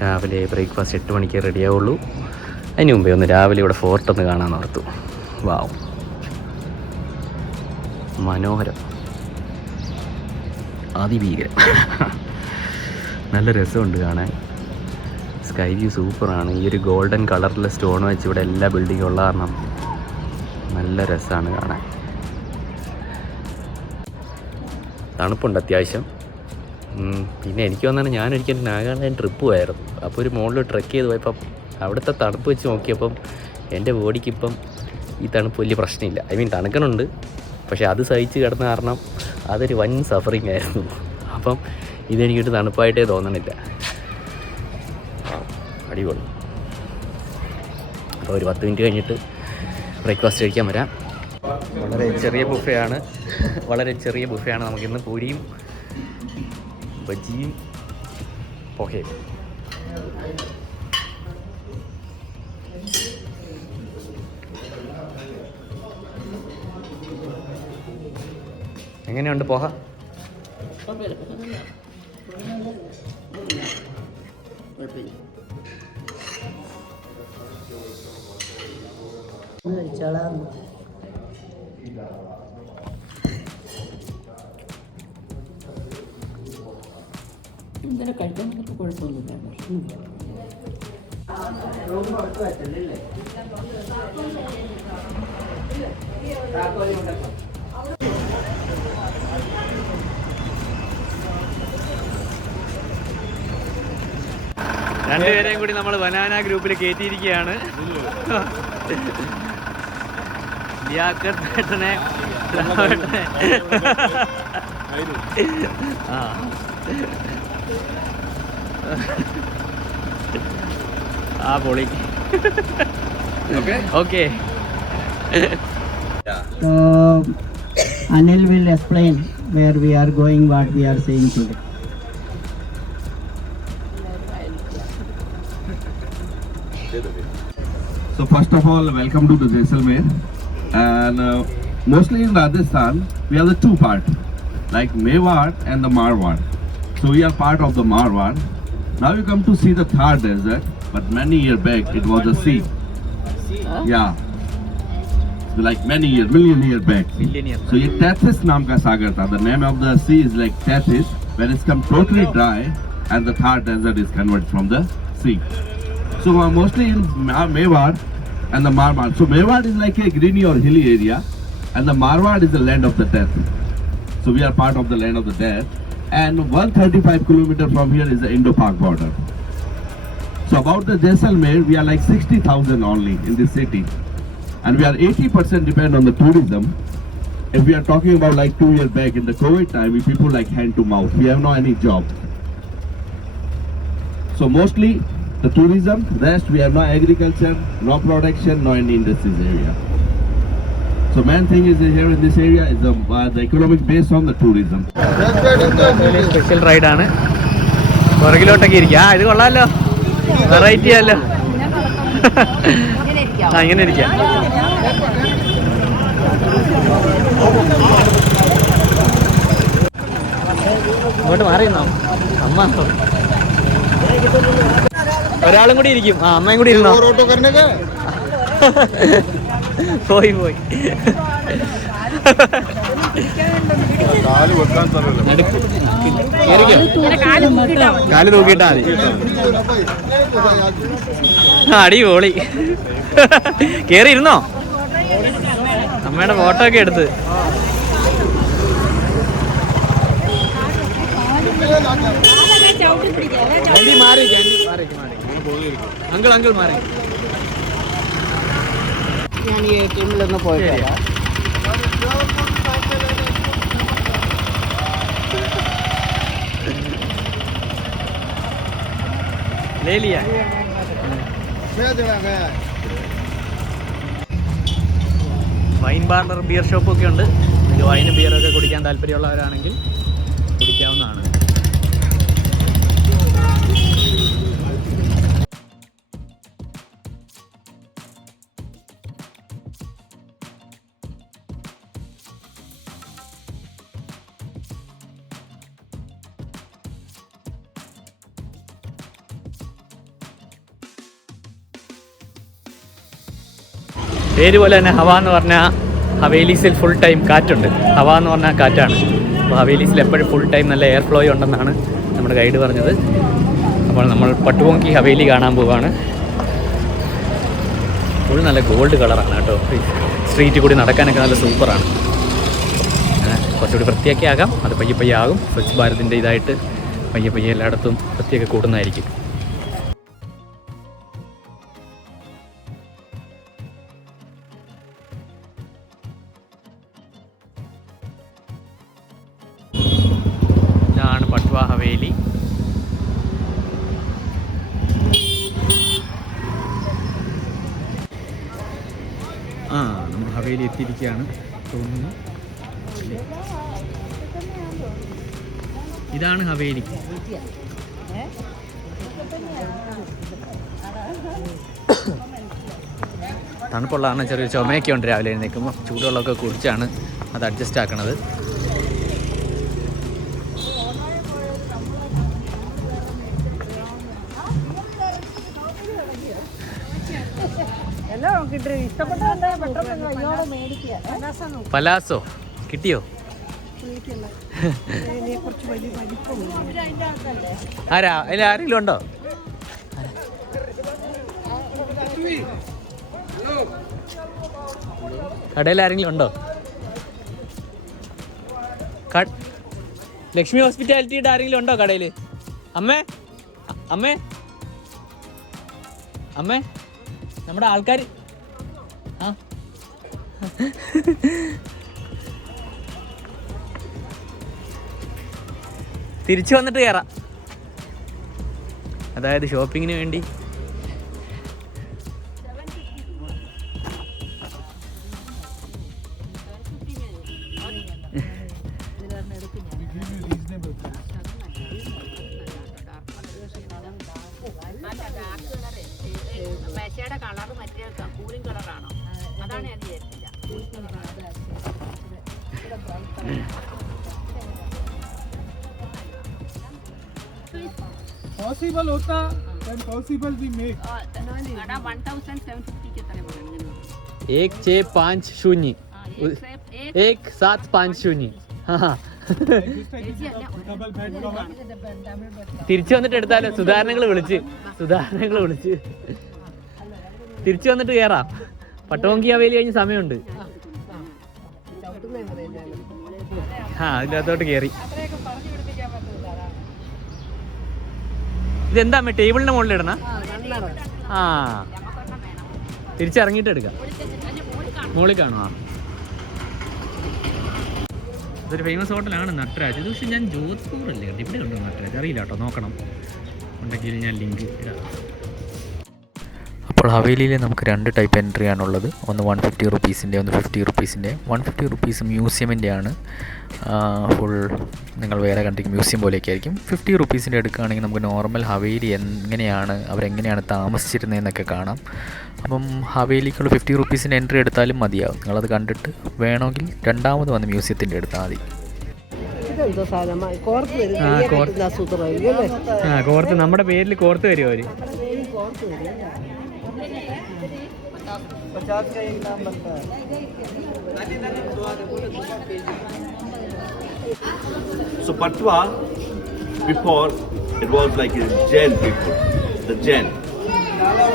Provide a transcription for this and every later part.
രാവിലെ ബ്രേക്ക്ഫാസ്റ്റ് 8 മണിക്ക് റെഡിയാവുള്ളൂ. അതിന് മുമ്പേ ഒന്ന് രാവിലെ ഇവിടെ ഫോർട്ടൊന്ന് കാണാൻ ഓർത്തു. വാവ്, മനോഹരം, അതിഭീകരം. നല്ല രസമുണ്ട് കാണാൻ. സ്കൈ വ്യൂ സൂപ്പറാണ്. ഈ ഒരു ഗോൾഡൻ കളറിലെ സ്റ്റോൺ വെച്ച് ഇവിടെ എല്ലാ ബിൽഡിങ്ങും ഉള്ള കാരണം നല്ല രസമാണ് കാണാൻ. തണുപ്പുണ്ട് അത്യാവശ്യം. പിന്നെ എനിക്ക് വന്നാണ് ഞാനൊരിക്കലും നാഗാലാൻഡ് ട്രിപ്പ് പോയായിരുന്നു. അപ്പോൾ ഒരു മുകളിൽ ട്രെക്ക് ചെയ്ത് പോയപ്പം അവിടുത്തെ തണുപ്പ് വെച്ച് നോക്കിയപ്പം എൻ്റെ ബോഡിക്കിപ്പം ഈ തണുപ്പ് വലിയ പ്രശ്നമില്ല. ഐ മീൻ തണുക്കണുണ്ട്, പക്ഷേ അത് സഹിച്ച് കിടന്ന കാരണം അതൊരു വൻ സഫറിങ് ആയിരുന്നു. അപ്പം ഇതെനിക്കൊരു തണുപ്പായിട്ടേ തോന്നണില്ല. അടിപൊളി. അപ്പോൾ ഒരു 10 മിനിറ്റ് കഴിഞ്ഞിട്ട് ബ്രേക്ക്ഫാസ്റ്റ് കഴിക്കാൻ വരാം. വളരെ ചെറിയ ബുഫയാണ് നമുക്കിന്ന്. പൂരിയും ബജിയും പോഹയും. എങ്ങനെയുണ്ട് പോഹ? ഇന്നലെ കഴിക്കാൻ കുഴപ്പമൊന്നുമില്ല. രണ്ടുപേരെയും കൂടി നമ്മൾ ബനാന ഗ്രൂപ്പിൽ കയറ്റിയിരിക്കുകയാണ്. പൊളി. Okay. Anil will explain where we are going, what we are seeing today. So first of all, welcome to the Jaisalmer. And mostly in Rajasthan, we have the two parts, like Mewar and the Marwar. So we are part of the Marwar. Now you come to see the Thar desert, but many years back it was a sea. Yeah. Like many years, million years back. So ये Tethys नाम का सागर था. The name of the sea is like Tethys. When it's come totally dry, and the Thar desert is converted from the sea. So mostly in Mewar and the Marwar. So Mewar is like a greeny or hilly area, and the Marwar is the land of the death. So we are part of the land of the death. And 135 kilometers from here is the Indo-Pak border. So about the Jaisalmer, we are like 60,000 only in this city. And we are 80% depend on the tourism. If we are talking about like 2 years back in the COVID time, we people like hand to mouth. We have no any job. So mostly the tourism, rest we have no agriculture, no production, no any industries area. So main thing is here in this area is the economic based on the tourism. Special റൈഡാണ്. പുറകിലോട്ടൊക്കെ ഇരിക്കുക. ഇത് കൊള്ളാമല്ലോ, variety അല്ലോ. ഇങ്ങനെ ഇരിക്കാം. ഇങ്ങോട്ട് മാറിയിരുന്നോ അമ്മ? ഒരാളും കൂടി ഇരിക്കും. അമ്മയും കൂടി ഇരുന്നോ? പോയി കാല് തൂക്കിയിട്ടാ മതി. അടിപൊളി. കേറി ഇരുന്നോ? അമ്മയുടെ ഫോട്ടോ ഒക്കെ എടുത്ത്. മാറി അങ്കിൾ മാറി. ഞാൻ ഈ ടീമിലൊന്ന് പോയിട്ടില്ല. വൈൻ ബാർബർ ബിയർ ഷോപ്പൊക്കെ ഉണ്ട്. നിങ്ങൾക്ക് വൈനും ബിയറൊക്കെ കുടിക്കാൻ താല്പര്യമുള്ളവരാണെങ്കിൽ കുടിക്കാവുന്നതാണ്. പേര് പോലെ തന്നെ ഹവ എന്ന് പറഞ്ഞാൽ ഹവേലീസിൽ ഫുൾ ടൈം കാറ്റുണ്ട്. ഹവ എന്ന് പറഞ്ഞാൽ കാറ്റാണ്. അപ്പോൾ ഹവേലീസിൽ എപ്പോഴും ഫുൾ ടൈം നല്ല എയർ ഫ്ലോ ഉണ്ടെന്നാണ് നമ്മുടെ ഗൈഡ് പറഞ്ഞത്. അപ്പോൾ നമ്മൾ പട്ടുപോങ്കി ഹവേലി കാണാൻ പോവുകയാണ്. ഫുൾ നല്ല ഗോൾഡ് കളറാണ് കേട്ടോ. സ്ട്രീറ്റിൽ കൂടി നടക്കാനൊക്കെ നല്ല സൂപ്പറാണ്. കുറച്ചുകൂടി വൃത്തിയൊക്കെ ആകാം, അത് പയ്യെ പയ്യെ ആകും. സ്വച്ഛ് ഭാരതിൻ്റെ ഇതായിട്ട് പയ്യെ പയ്യെ എല്ലായിടത്തും വൃത്തിയൊക്കെ കൂടുന്നതായിരിക്കും. ഇതാണ് പട്വ ഹവേലി. നമ്മൾ ഹവേലി എത്തിയിരിക്കുകയാണ് തോന്നുന്നു. ഇതാണ് ഹവേലി. തണുപ്പുള്ളതാണ്. ചെറിയ ചുമയൊക്കെ ഉണ്ട് രാവിലെ എഴുന്നേൽക്കുമ്പോൾ. ചൂടുവെള്ളമൊക്കെ കുടിച്ചാണ് അത് അഡ്ജസ്റ്റ് ആക്കണത്. പലാസോ കിട്ടിയോ? ആരാ അതിൽ ആരെങ്കിലും ഉണ്ടോ? കടയിൽ ആരെങ്കിലും ഉണ്ടോ? ലക്ഷ്മി ഹോസ്പിറ്റാലിറ്റിയുടെ ആരെങ്കിലും ഉണ്ടോ കടയിൽ? അമ്മേ അമ്മേ അമ്മേ നമ്മുടെ ആൾക്കാർ ആ തിരിച്ചു വന്നിട്ട് കയറാം. അതായത് ഷോപ്പിങ്ങിന് വേണ്ടി पॉसिबल होता then possible we make 1750 के तरह बोलेंगे 1650 1750. डबल बेड कवर തിരിച്ചു വന്നിട്ട് എടുത്താലോ? സുധാരണകൾ വിളിച്ച് തിരിച്ചു വന്നിട്ട് കയറാം. പട്ടുപോങ്കി ഹവേലി കഴിഞ്ഞ സമയമുണ്ട്. അതിനകത്തോട്ട് കയറി. ഇതെന്താ ടേബിളിന്റെ മുകളിൽ ഇടണ? തിരിച്ചിറങ്ങിയിട്ട് എടുക്കാം. മുകളിൽ കാണുവാ. ഇതൊരു ഫേമസ് ഹോട്ടലാണ് നട്രാജ്. ഇത് പക്ഷേ ഞാൻ ജോധ്പൂർ അല്ലേ ഇവിടെ ഉണ്ടോ നട്രാജ് അറിയില്ല കേട്ടോ, നോക്കണം. ഉണ്ടെങ്കിൽ ഞാൻ ലിങ്ക് ഇടാം. അപ്പോൾ ഹവേലിയിൽ നമുക്ക് 2 ടൈപ്പ് എൻട്രി ആണുള്ളത്. ഒന്ന് 150 റുപ്പീസിൻ്റെ, ഒന്ന് 50 റുപ്പീസിൻ്റെ. 150 റുപ്പീസ് മ്യൂസിയമിൻ്റെ ആണ്. ഫുൾ നിങ്ങൾ വേറെ കണ്ടിരിക്കും മ്യൂസിയം പോലെയൊക്കെ ആയിരിക്കും. 50 റുപ്പീസിൻ്റെ എടുക്കുകയാണെങ്കിൽ നമുക്ക് നോർമൽ ഹവേലി എങ്ങനെയാണ് അവരെങ്ങനെയാണ് താമസിച്ചിരുന്നതെന്നൊക്കെ കാണാം. അപ്പം ഹവേലിക്കുള്ള 50 റുപ്പീസിൻ്റെ എൻട്രി എടുത്താലും മതിയാവും. നിങ്ങളത് കണ്ടിട്ട് വേണമെങ്കിൽ രണ്ടാമത് വന്ന് മ്യൂസിയത്തിൻ്റെ എടുത്താൽ മതി. കോർത്ത് നമ്മുടെ പേരിൽ കോർത്ത് വരുമോ അവർ? 50 का एक दाम बनता है. So Patwa, before it was like a Jain people, the Jain.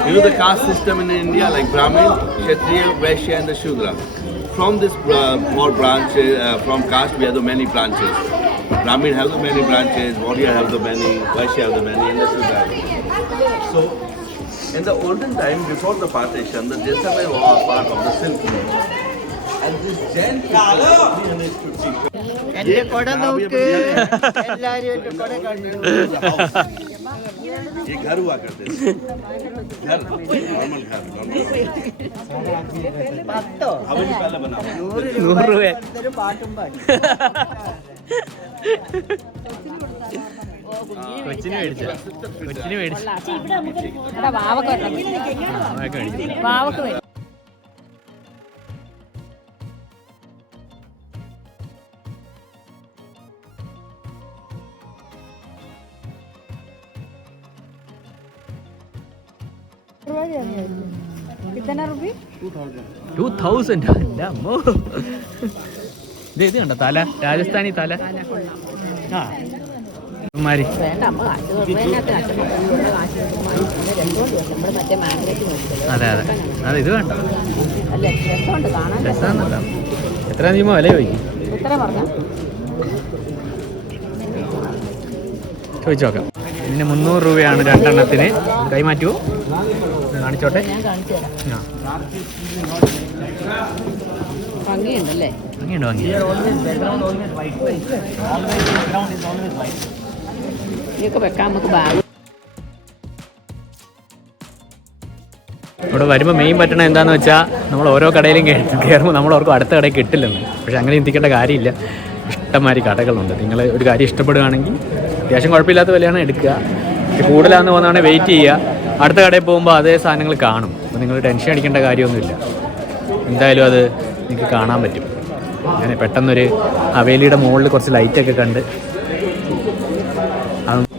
You know the caste system in India, like Brahmin, Kshatriya, Vaishya, and the Shudra. From this 4 branches, from caste we have the many branches. Brahmin have the many branches, Vaishya have the many, Vaishya have the many, and the Shudra. So in the olden time, before the partition, the Jaisalmer was a part of the Silk Road. And this Jain people, 350 people. എന്റെ കൊട നോക്ക്, എല്ലാരും എന്റെ കൊട കണ്ടു. ये घर हुआ करते थे, घर नॉर्मल घर, പത്തോ हवेली पहले बना हुआ। 100 രൂപ ഒരു പാട്ടും പാടി. കൊച്ചിന് മേടിച്ച कितना रुपये 2000 അല്ല അമ്മോ. ഇത് കണ്ടോ തല, രാജസ്ഥാനി തല. ആ മാരി വേണ്ട അമ്മ കാശ് കൊടുക്കുന്നതിനകത്ത് കാശ് കൊടുക്കുന്നത് കാശ് കൊടുക്കുമ്പോൾ 2 ദിവസം നമ്മൾ മറ്റേ മാഗ്നറ്റ് മേടിച്ചത്. അതെ അതെ ഇത് വേണ്ട, അല്ല രസമുണ്ട് കാണാൻ. രസമാണെന്നല്ല. എത്ര നീമോ വില ചോദിക്കും? എത്ര പറഞ്ഞ ചോദിച്ചു നോക്കാം. ഇതിന് 300 രൂപയാണ് രണ്ടെണ്ണത്തിന്. കൈമാറ്റുമോ? കാണിച്ചോട്ടെ. ഞാൻ കാണിച്ചു തരാം. ആ ഭംഗിയുണ്ടല്ലേ? ഭംഗിയുണ്ടോ? ഭംഗി ഇതൊക്കെ വെക്കാം നമുക്ക് ബാഗ്. ഇവിടെ വരുമ്പോൾ മെയിൻ പറ്റണ എന്താണെന്ന് വെച്ചാൽ നമ്മൾ ഓരോ കടയിലും കയറുമ്പോൾ നമ്മൾ ഓർക്കും അടുത്ത കടയിൽ കിട്ടില്ലെന്ന്. പക്ഷെ അങ്ങനെ ചിന്തിക്കേണ്ട കാര്യമില്ല. ഇഷ്ടംമാതിരി കടകളുണ്ട്. നിങ്ങൾ ഒരു കാര്യം ഇഷ്ടപ്പെടുകയാണെങ്കിൽ അത്യാവശ്യം കുഴപ്പമില്ലാത്ത വിലയാണ് എടുക്കുക. കൂടുതലാണെന്ന് തോന്നുകയാണെങ്കിൽ വെയിറ്റ് ചെയ്യുക. അടുത്ത കടയിൽ പോകുമ്പോൾ അതേ സാധനങ്ങൾ കാണും. അപ്പോൾ നിങ്ങൾ ടെൻഷൻ അടിക്കേണ്ട കാര്യമൊന്നുമില്ല. എന്തായാലും അത് നിങ്ങൾക്ക് കാണാൻ പറ്റും. അങ്ങനെ പെട്ടെന്നൊരു ഹവേലിയുടെ മുകളിൽ കുറച്ച് ലൈറ്റൊക്കെ കണ്ട്.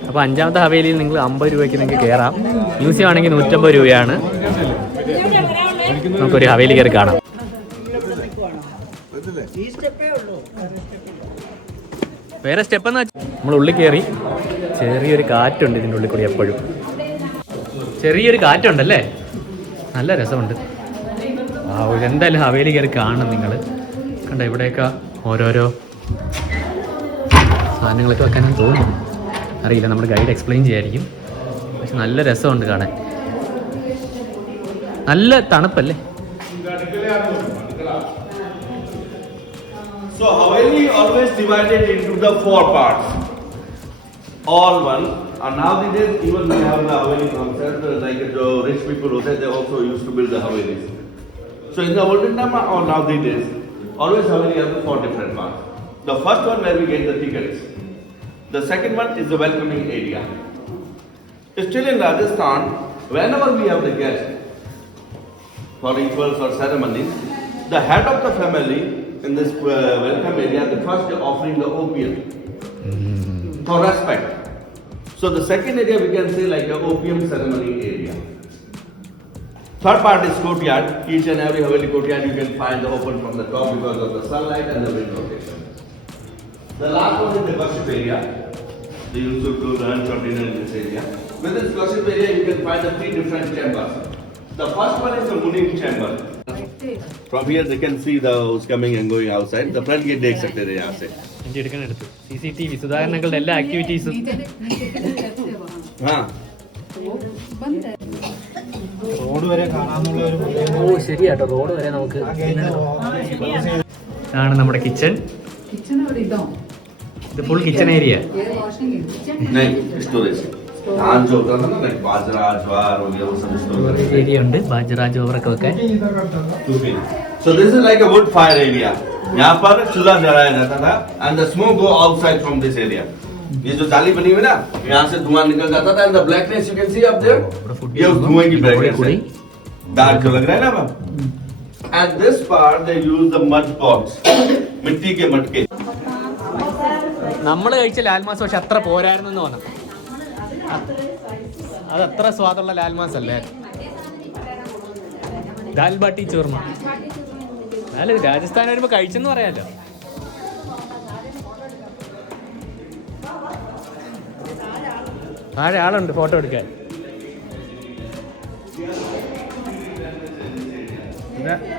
അപ്പോൾ 5ാമത്തെ ഹവേലിയിൽ നിങ്ങൾ 50 രൂപയ്ക്ക് നിങ്ങൾക്ക് കയറാം. മ്യൂസിയം ആണെങ്കിൽ 150 രൂപയാണ്. നമുക്കൊരു ഹവേലി കയറി കാണാം. വേറെ സ്റ്റെപ്പെന്ന് വെച്ചാൽ നമ്മൾ ഉള്ളിൽ കയറി. ചെറിയൊരു കാറ്റുണ്ട് ഇതിൻ്റെ ഉള്ളിൽ കൂടി. എപ്പോഴും ചെറിയൊരു കാറ്റുണ്ടല്ലേ, നല്ല രസമുണ്ട്. എന്തായാലും ഹവേലി കയറി കാണണം നിങ്ങൾ. കണ്ട ഇവിടെയൊക്കെ ഓരോരോ സാധനങ്ങളൊക്കെ വെക്കാനാണ് തോന്നുന്നു. അറിയില്ല, നമ്മുടെ ഗൈഡ് എക്സ്പ്ലെയിൻ ചെയ്യായിരിക്കും. പക്ഷെ നല്ല രസമുണ്ട് കാണാൻ. നല്ല തണുപ്പല്ലേ? So Haveli always divided into the 4 parts. All one. And nowadays even we have the Haveli concept, like the rich people who they also used to build the Havelis. So in the olden time or nowadays, always Haveli has 4 different parts. The first one where we get the tickets. The second one is the welcoming area. Still in Rajasthan, whenever we have the guest for rituals or ceremonies, the head of the family in this welcome area, the first they're offering the opium for respect. So the second area we can say like the opium ceremony area. Third part is courtyard. Each and every Haveli courtyard you can find open from the top because of the sunlight and the wind rotation. The last one is the gossip area. They used to do lunch or dinner in this area. Within this gossip area you can find the 3 different chambers. The first one is the Munim chamber. From here they can see the who's coming and going outside. The front gate देख सकते थे यहाँ से. എൻ്റെ എടുക്കാനെടുത്തു CCTV സുധാകരണങ്ങളുടെ എല്ലാ ആക്ടിവിറ്റീസും. हाँ. Road വരെ കാണാന്നുള്ള ഒരു ഓ ശരിയാട്ടോ, റോഡ് വരെ നമുക്ക്. ഇതാണ് നമ്മുടെ കിച്ചൺ. ഇത് ഫുൾ കിച്ചൺ ഏരിയ. नहीं स्टोरेज. धान जो होता था ना like बाजरा ज्वार हो गया वो सब स्टोर ഏരിയ ഉണ്ട്. ബാജറ ചോറൊക്കെ വെക്കാൻ. So this is like a wood fire area. यहाँ पर चूल्हा जलाया जाता था and the smoke go outside from this area. ये जो जाली बनी हुई ना, यहाँ से धुआं निकल जाता था and the blackness you can see up there. ये उस धुएं की blackness है. Dark जो लग रहा है ना अब. And this part they use the mud pots. मिट्टी के मटके. നമ്മൾ കഴിച്ച ലാൽമാസ് പക്ഷെ അത്ര പോരായിരുന്നു എന്ന് തോന്നാം. അത് അത്ര സ്വാദുള്ള ലാൽമാസ് അല്ലേ. ദാൽ ബാട്ടി ചോർമ. അല്ല രാജസ്ഥാൻ വരുമ്പോൾ കഴിച്ചെന്ന് പറയാമല്ലോ. താഴെ ആളുണ്ട് ഫോട്ടോ എടുക്കാൻ.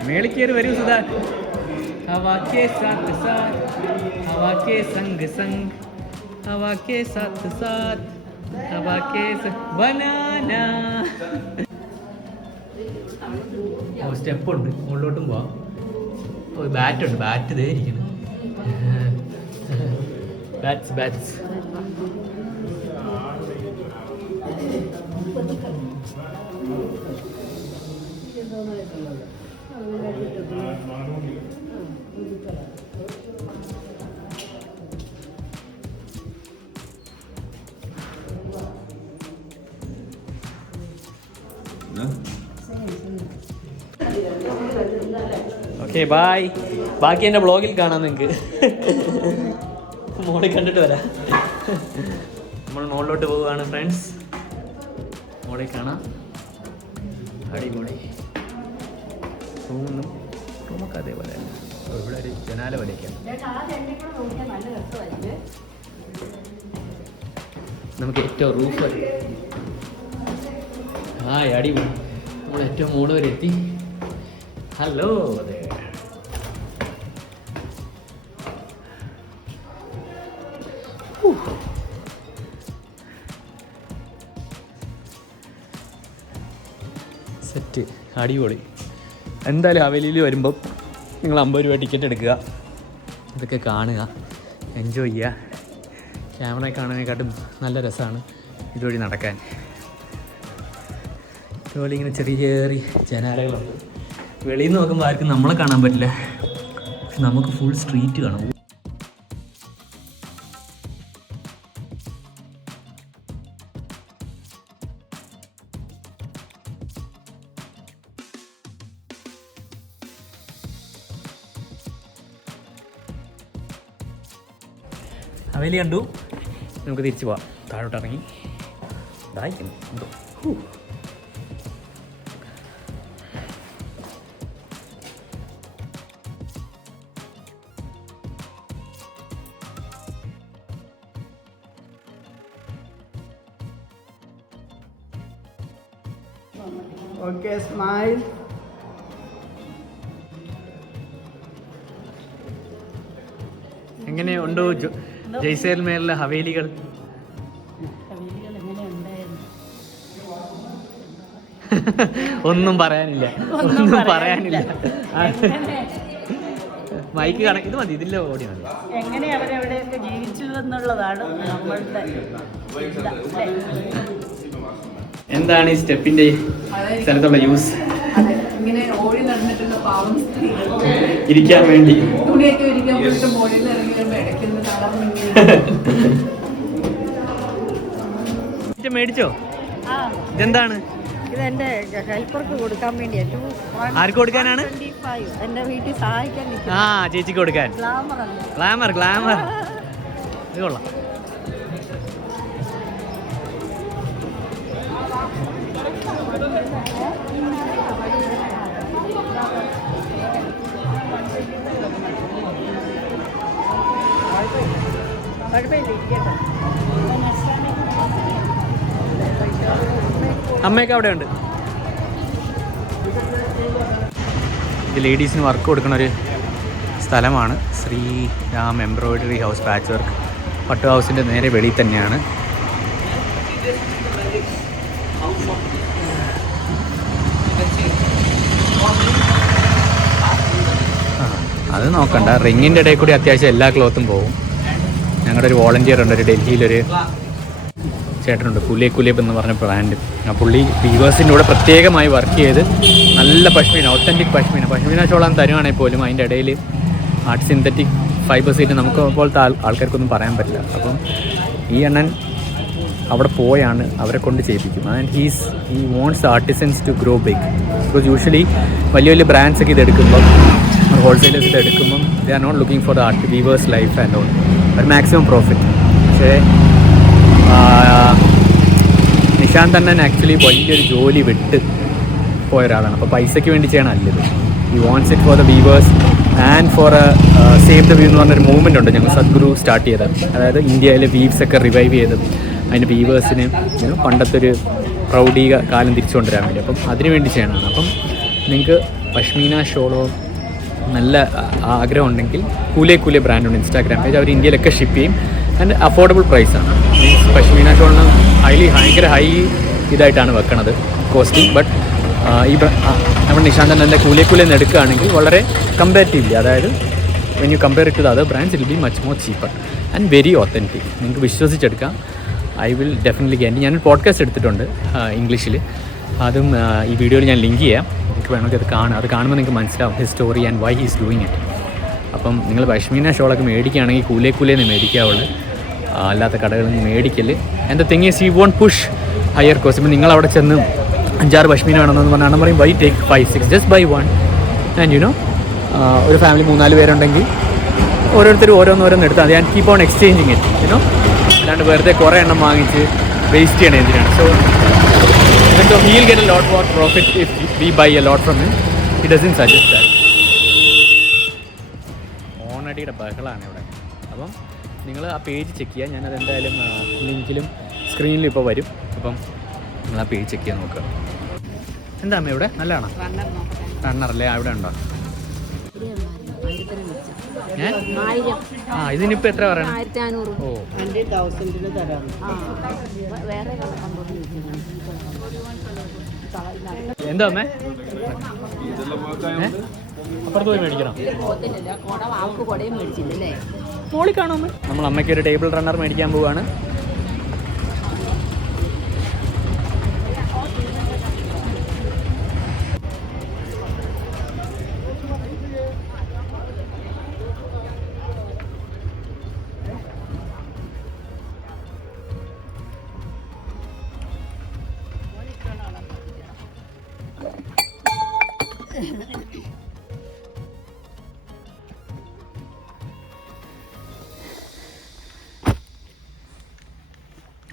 മേളിൽ കയറി വരൂ സുധാ. हवा के साथ साथ हवा के संग संग हवा के साथ साथ हवा के बनाना. ഓ സ്റ്റെപ്പ് ഉണ്ട്, മുകളിലോട്ടും പോവാം. ഓ ബാറ്റ് ഉണ്ട്, ബാറ്റ് ഇതേ ഇരിക്കുന്നു. Bats bats. Okay bye. ബാക്കി എൻ്റെ ബ്ലോഗിൽ കാണാം നിങ്ങൾക്ക്. മോളിൽ കണ്ടിട്ട് വരാം. നമ്മൾ മുകളിലോട്ട് പോവുകയാണ് ഫ്രണ്ട്സ്. മോളിൽ കാണാം. അടിപൊളി. റൂമൊക്കെ അതേപോലെ ഇവിടെ ഒരു ജനാല പോലെയൊക്കെയാണ്. നമുക്ക് ഏറ്റവും റൂഫ് അടിപൊളി. നമ്മൾ ഏറ്റവും മുകളിൽ വരെ എത്തി. ഹലോ അതെ സെറ്റ് അടിപൊളി. എന്തായാലും ഹവേലിയിൽ വരുമ്പം നിങ്ങൾ 50 രൂപ ടിക്കറ്റ് എടുക്കുക, ഇതൊക്കെ കാണുക, എൻജോയ് ചെയ്യുക. ക്യാമറ കാണാനേക്കാട്ടും നല്ല രസമാണ് ഇതുവഴി നടക്കാൻ. ഇതുപോലെ ഇങ്ങനെ ചെറിയ ചെറിയ ജനാലകളുണ്ട്. വെളിയിൽ നിന്ന് നോക്കുമ്പോൾ ആർക്കും നമ്മളെ കാണാൻ പറ്റില്ല, പക്ഷെ നമുക്ക് ഫുൾ സ്ട്രീറ്റ് കാണാം. ഹവേലി കണ്ടു, നമുക്ക് തിരിച്ചു പോവാം. താഴോട്ട് ഇറങ്ങി ദാഹിക്കുന്നു എന്തോ. Okay, smile. എങ്ങനെയുണ്ടോ ജയ്സൽമേറിലെ ഹവേലികൾ? ഒന്നും പറയാനില്ല. മൈക്ക് കണക്ക് ഇത് മതി, ഇതില്ല ഓടി മതി. എങ്ങനെ അവരെവിടെയൊക്കെ ജീവിച്ചു എന്നുള്ളതാണ് നമ്മളുടെ. എന്താണ് ഈ സ്റ്റെപ്പിന്റെ സ്ഥലത്തുള്ള യൂസ്? ഇങ്ങനെ ഓടി നടന്നിട്ടുള്ള പാവം ഇരിക്കാൻ വേണ്ടി തുണിയൊക്കെ ഇരിക്കാൻ മോളിൽ ഇറങ്ങി വരുമ്പോൾ ഇടയ്ക്കുന്ന മേടിച്ചോ? ഇതെന്താണ്? ഇതെന്റെ ഹെൽപ്പർക്ക് കൊടുക്കാൻ വേണ്ടിയാണ്. ആർക്ക് കൊടുക്കാനാണ്? 25 എന്റെ വീട്ടിൽ സഹായിക്കാൻ. ചേച്ചിക്ക് കൊടുക്കാൻ. ഗ്ലാമർ ഇത് കൊള്ളാം. അമ്മയൊക്കെ അവിടെ ഉണ്ട്. ഇത് ലേഡീസിന് വർക്ക് കൊടുക്കുന്ന ഒരു സ്ഥലമാണ്. Sriram embroidery house patch work. പട്ടു ഹൗസിൻ്റെ നേരെ വെളിയിൽ തന്നെയാണ്. അത് നോക്കണ്ട, റിങ്ങിൻ്റെ ഇടയിൽ കൂടി അത്യാവശ്യം എല്ലാ ക്ലോത്തും പോകും. ഞങ്ങളുടെ ഒരു വോളണ്ടിയർ ഉണ്ട്, ഒരു ഡൽഹിയിലൊരു ചേട്ടനുണ്ട്, കുലേബ് എന്ന് പറഞ്ഞ ബ്രാൻഡ്. ആ പുള്ളി വീവേഴ്സിൻ്റെ കൂടെ പ്രത്യേകമായി വർക്ക് ചെയ്ത് നല്ല പഷ്മീന, ഒത്തൻറ്റിക് പഷ്മീന ഷോളാൻ തരുവാണെങ്കിൽ പോലും അതിൻ്റെ ഇടയിൽ ആർട്ട് സിന്തറ്റിക് ഫൈബേഴ്സ് ഇട്ട് നമുക്ക് പോലത്തെ ആൾക്കാർക്കൊന്നും പറയാൻ പറ്റില്ല. അപ്പം ഈ അണ്ണൻ അവിടെ പോയാണ് അവരെ കൊണ്ട് ചെയ്യിപ്പിക്കും. And he wants artisans to grow big. Because usually വലിയ വലിയ ബ്രാൻഡ്സൊക്കെ ഇത് എടുക്കുമ്പം, ഹോൾസെയിലേഴ്സ് ഇത് എടുക്കുമ്പം they are not looking for the art weavers life and all, ഒരു മാക്സിമം പ്രോഫിറ്റ്. പക്ഷേ നിഷാന്ത് അണ്ണൻ ആക്ച്വലി വലിയൊരു ജോലി വിട്ട് പോയ ഒരാളാണ്. അപ്പോൾ പൈസയ്ക്ക് വേണ്ടി ചെയ്യണം അല്ലത്. ഈ wants it for the weavers and for save the view എന്ന് പറഞ്ഞൊരു മൂവ്മെൻ്റ് ഉണ്ട് ഞങ്ങൾ സദ്ഗുരു സ്റ്റാർട്ട് ചെയ്തത്. അതായത് ഇന്ത്യയിലെ വീവ്സൊക്കെ റിവൈവ് ചെയ്ത് അതിന് വീവേഴ്സിന് പണ്ടത്തെ ഒരു പ്രൗഢീക കാലം തിരിച്ചു കൊണ്ടുവരാൻ വേണ്ടി. അപ്പം അതിനു വേണ്ടി ചെയ്യണമാണ്. അപ്പം നിങ്ങൾക്ക് പഷ്മീന ഷോളോ നല്ല ആഗ്രഹം ഉണ്ടെങ്കിൽ കൂലെ ബ്രാൻഡുണ്ട്, ഇൻസ്റ്റാഗ്രാം പേജ്. അവർ ഇന്ത്യയിലൊക്കെ ഷിപ്പ് ചെയ്യും ആൻഡ് അഫോർഡബിൾ പ്രൈസാണ്. മീൻസ് പഷ്മീന ഷോളിന് ഭയങ്കര ഹൈ ഇതായിട്ടാണ് വെക്കണത് കോസ്റ്റിംഗ്. ബട്ട് ഈ നമ്മുടെ നിഷാന്ത് നല്ല കൂലെന്ന് എടുക്കുകയാണെങ്കിൽ വളരെ കമ്പാരിറ്റീവ്ലി, അതായത് when you compare it to the other brands it will be much more cheaper and very authentic. നിങ്ങൾക്ക് വിശ്വസിച്ചെടുക്കാം. I will definitely guarantee. ഞാനൊരു പോഡ്കാസ്റ്റ് എടുത്തിട്ടുണ്ട് ഇംഗ്ലീഷിൽ, അതും ഈ വീഡിയോയിൽ ഞാൻ ലിങ്ക് ചെയ്യാം. നിങ്ങൾക്ക് വേണമെങ്കിൽ അത് കാണുമ്പോൾ നിങ്ങൾക്ക് മനസ്സിലാവും his story and Y he's doing it. അപ്പം നിങ്ങൾ പഷ്മീന ഷോളൊക്കെ മേടിക്കുകയാണെങ്കിൽ കൂലേന്ന് മേടിക്കാവുള്ളൂ, അല്ലാത്ത കടകളിൽ നിന്ന് മേടിക്കൽ. And the thing is you won't push higher cost. ഇപ്പം നിങ്ങളവിടെ ചെന്ന് 5-6 പഷ്മീന വേണമെന്ന് പറഞ്ഞാൽ പറയും why take 5-6, just buy 1. And you know ഒരു ഫാമിലി 3-4 പേരുണ്ടെങ്കിൽ ഓരോരുത്തർ ഓരോന്ന് എടുത്താൽ മതി. And keep on exchanging it, you know. അല്ലാണ്ട് വെറുതെ കുറേ എണ്ണം വാങ്ങിച്ച് വേസ്റ്റ് ചെയ്യണേ എന്തിനാണ്. So he'll get a lot more profit if we buy a lot from him. It doesn't suggest that. ഓണടിയുടെ ബഹളാണ് ഇവിടെ. അപ്പം നിങ്ങൾ ആ പേജ് ചെക്ക് ചെയ്യുക. ഞാനത് എന്തായാലും ലിങ്കിലും സ്ക്രീനിലും ഇപ്പോൾ വരും. അപ്പം നിങ്ങൾ ആ പേജ് ചെക്ക് ചെയ്യാൻ നോക്കുക. എന്താ അമ്മ ഇവിടെ നല്ലതാണോ? റണ്ണറല്ലേ അവിടെ ഉണ്ടോ? ആ ഇതിനിപ്പോൾ എത്ര പറയണം? 1500. ഓ 100,000 തരാം. വേറെ എന്താ അമ്മേ? അപ്പുറത്ത് പോയി മേടിക്കണം. കുട വാക്ക് കുടയും മേടിച്ചില്ലല്ലേ? മോളിൽ കാണോ അമ്മ? നമ്മൾ അമ്മയ്ക്ക് ഒരു ടേബിൾ റണ്ണർ മേടിക്കാൻ പോവാണ്.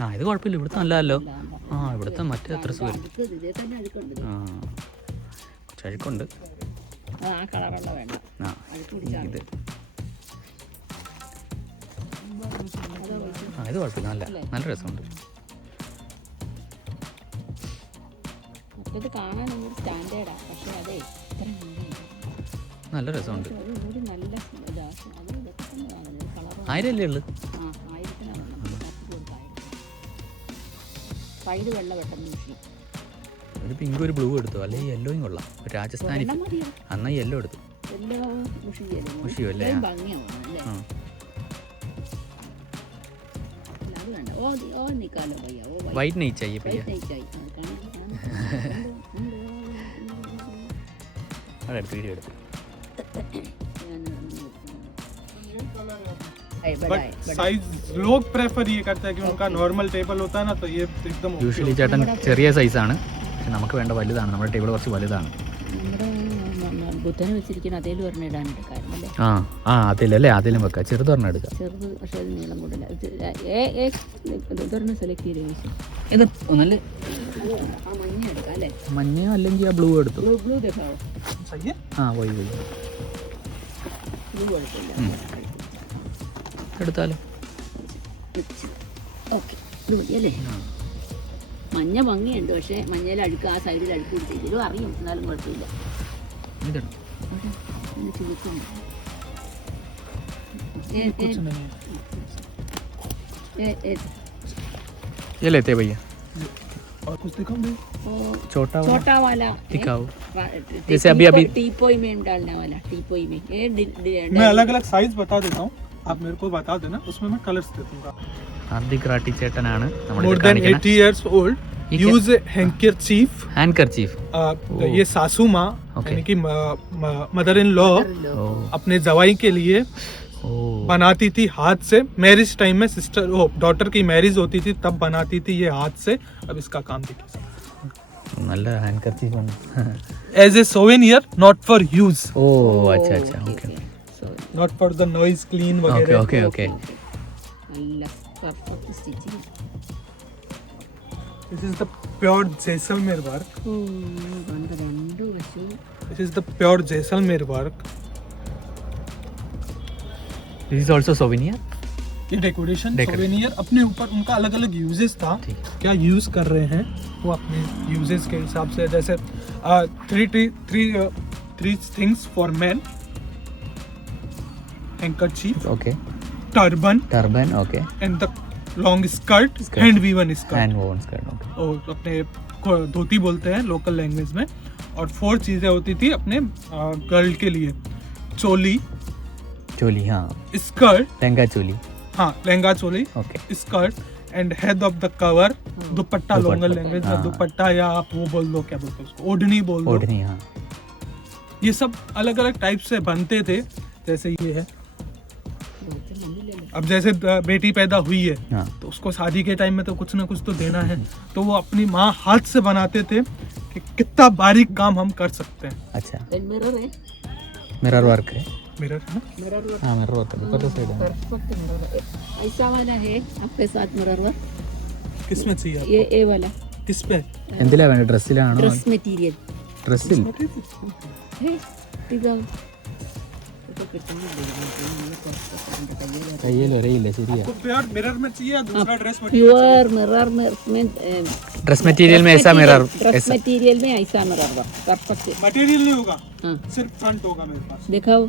ആ ഇത് കുഴപ്പമില്ല, ഇവിടുത്തെ നല്ലതല്ലോ. ആ ഇവിടുത്തെ മറ്റേ അത്ര സുഖം. ആ ചഴുക്കുണ്ട്. ആ കളറുള്ള വേണ്ട. ആ ഇത് ആ ഇത് കുഴപ്പമില്ല, നല്ല രസമുണ്ട്. മറ്റേത് കാണാൻ ഒരു സ്റ്റാൻഡേർഡാണ്, പക്ഷേ അതെ ഇത്ര നല്ല രസമുണ്ട്. ഒരു നല്ല ഇതാ. അത് ഇതൊക്കെ തന്നെ വാങ്ങുന്നത് കളർ 1000 അല്ലേ ഉള്ളു? ആ 1000-നാണ് സൈഡ് വെള്ള വെട്ടുന്ന മെഷീൻ. ഒരു പിങ്കും ഒരു ബ്ലൂ എടുത്തു, അല്ലെങ്കിൽ യെല്ലോയും കൊള്ളാം. രാജസ്ഥാനി അന്നാ യെല്ലോ എടുത്തു. മുഷിയോ അല്ലേ? ആ വൈറ്റ് नहीं चाहिए भैया. अरे वीडियो എടുത്തു. बट साइज लोग प्रेफर ये करते हैं कि उनका नॉर्मल टेबल होता है ना, तो ये एकदम യൂഷ്വലി ചേട്ടൻ ചെറിയ സൈസാണ്, പക്ഷെ നമുക്ക് വേണ്ട വലുതാണ്. നമ്മുടെ ടേബിൾ കുറച്ച് വലുതാണ്. ബുദ്ധനെ വെച്ചിരിക്കുന്ന അതേലും ഒരെണ്ണം ഇടാനുണ്ട് കാര്യം അല്ലേ? ആ ആ അതിലല്ലേ, അതിലും വെക്കാം. ചെറുതൊരെണ്ണം എടുക്കാം. ചെറുത് പക്ഷേ അത് നീളം കൂടില്ല. ഇതൊരെണ്ണം സെലക്ട് ചെയ്ത് ചോദിച്ചു. ഇത് നല്ല മഞ്ഞ എടുക്കാം അല്ലേ? മഞ്ഞയോ അല്ലെങ്കിൽ ആ ബ്ലൂ എടുത്തു. ബ്ലൂ देखाओ. ആ പോയി ബ്ലൂ കുഴപ്പമില്ല. എടുത്താലോ? ഓക്കെ ഇത് മതിയല്ലേ? മഞ്ഞ ഭംഗിയുണ്ട്, പക്ഷേ മഞ്ഞയിൽ അഴുക്ക് ആ സൈഡിൽ അഴുക്ക് കൊടുത്തിട്ടും അറിയും, എന്നാലും കുഴപ്പമില്ല. ये लेते भैया. और कुछ दिखाओ छोटा छोटा वाला दिखाओ. जैसे अभी टीपोई में डालने वाला, टीपोई में मैं अलग अलग साइज बता देता हूँ, आप मेरे को बता देना, उसमें मैं कलर्स दे दूंगा. हार्दिक राठी ചേട്ടനാണ് More than 80 years old. Use handkerchief. handkerchief. ये सासू माँ यानी कि मदर इन लॉ अपने जवाई के लिए बनाती थी हाथ से. मैरिज टाइम में सिस्टर डॉटर की मैरिज होती थी तब बनाती थी ये हाथ से. अब इसका काम देखिए. നല്ല handkerchief ആണ്. As a souvenir, not for use. ഓ अच्छा अच्छा okay Not for the noise clean वगैरह. ओके ओके നല്ല perfect stitching. This is the pure Jaisalmer work. രണ്ട് വശവും This is the pure Jaisalmer work. this is also souvenir. ये decoration souvenir अपने ऊपर उनका अलग अलग यूजेस था. क्या यूज कर रहे हैं वो अपने यूजेस के हिसाब से. जैसे three things for men. handkerchief, okay turban okay and the long skirt. hand woven skirt. hand woven skirt okay. और अपने धोती बोलते हैं लोकल लैंग्वेज में. और 4 चीजें होती थी अपने गर्ल के लिए. चोली हाँ स्कर्ट लहंगा चोली हाँ lehenga choli okay skirt and head of the cover. Dupatta local language में दुपट्टा या आप वो बोल दो क्या बोलते हैं उसको ओढ़नी बोल दो. ओढ़नी हाँ. ये सब अलग अलग टाइप से बनते थे. जैसे ये है अब जैसे बेटी पैदा हुई है हाँ. तो उसको शादी के टाइम में तो कुछ ना कुछ तो देना है. तो वो अपनी माँ हाथ से बनाते थे कि कितना बारीक काम हम कर सकते हैं. अच्छा मिरर है, मिरर वर्क है. मिरर है ना. हाँ मिरर वर्क है ऊपर साइड है. परफेक्ट मिरर है. ऐसा वाला है आपके साथ मिरर वर्क. किसमें चाहिए आपको? ये वाला किस पे? എന്തിലാ വേണ്ടത്? ഡ്രസ്സിലാണോ? Dress material. ഡ്രസ്സിൽ दिखाओ കയ്യിൽ ഒരയില്ല ശരിയാ. मिरर में चाहिए दूसरा ड्रेस प्योर मिरर में ड्रेस मटेरियल में ऐसा मिरर ड्रेस मटेरियल में ऐसा मिरर हुआ परफेक्ट। मटेरियल नहीं होगा, हाँ सिर्फ फ्रंट होगा मेरे पास। दिखाओ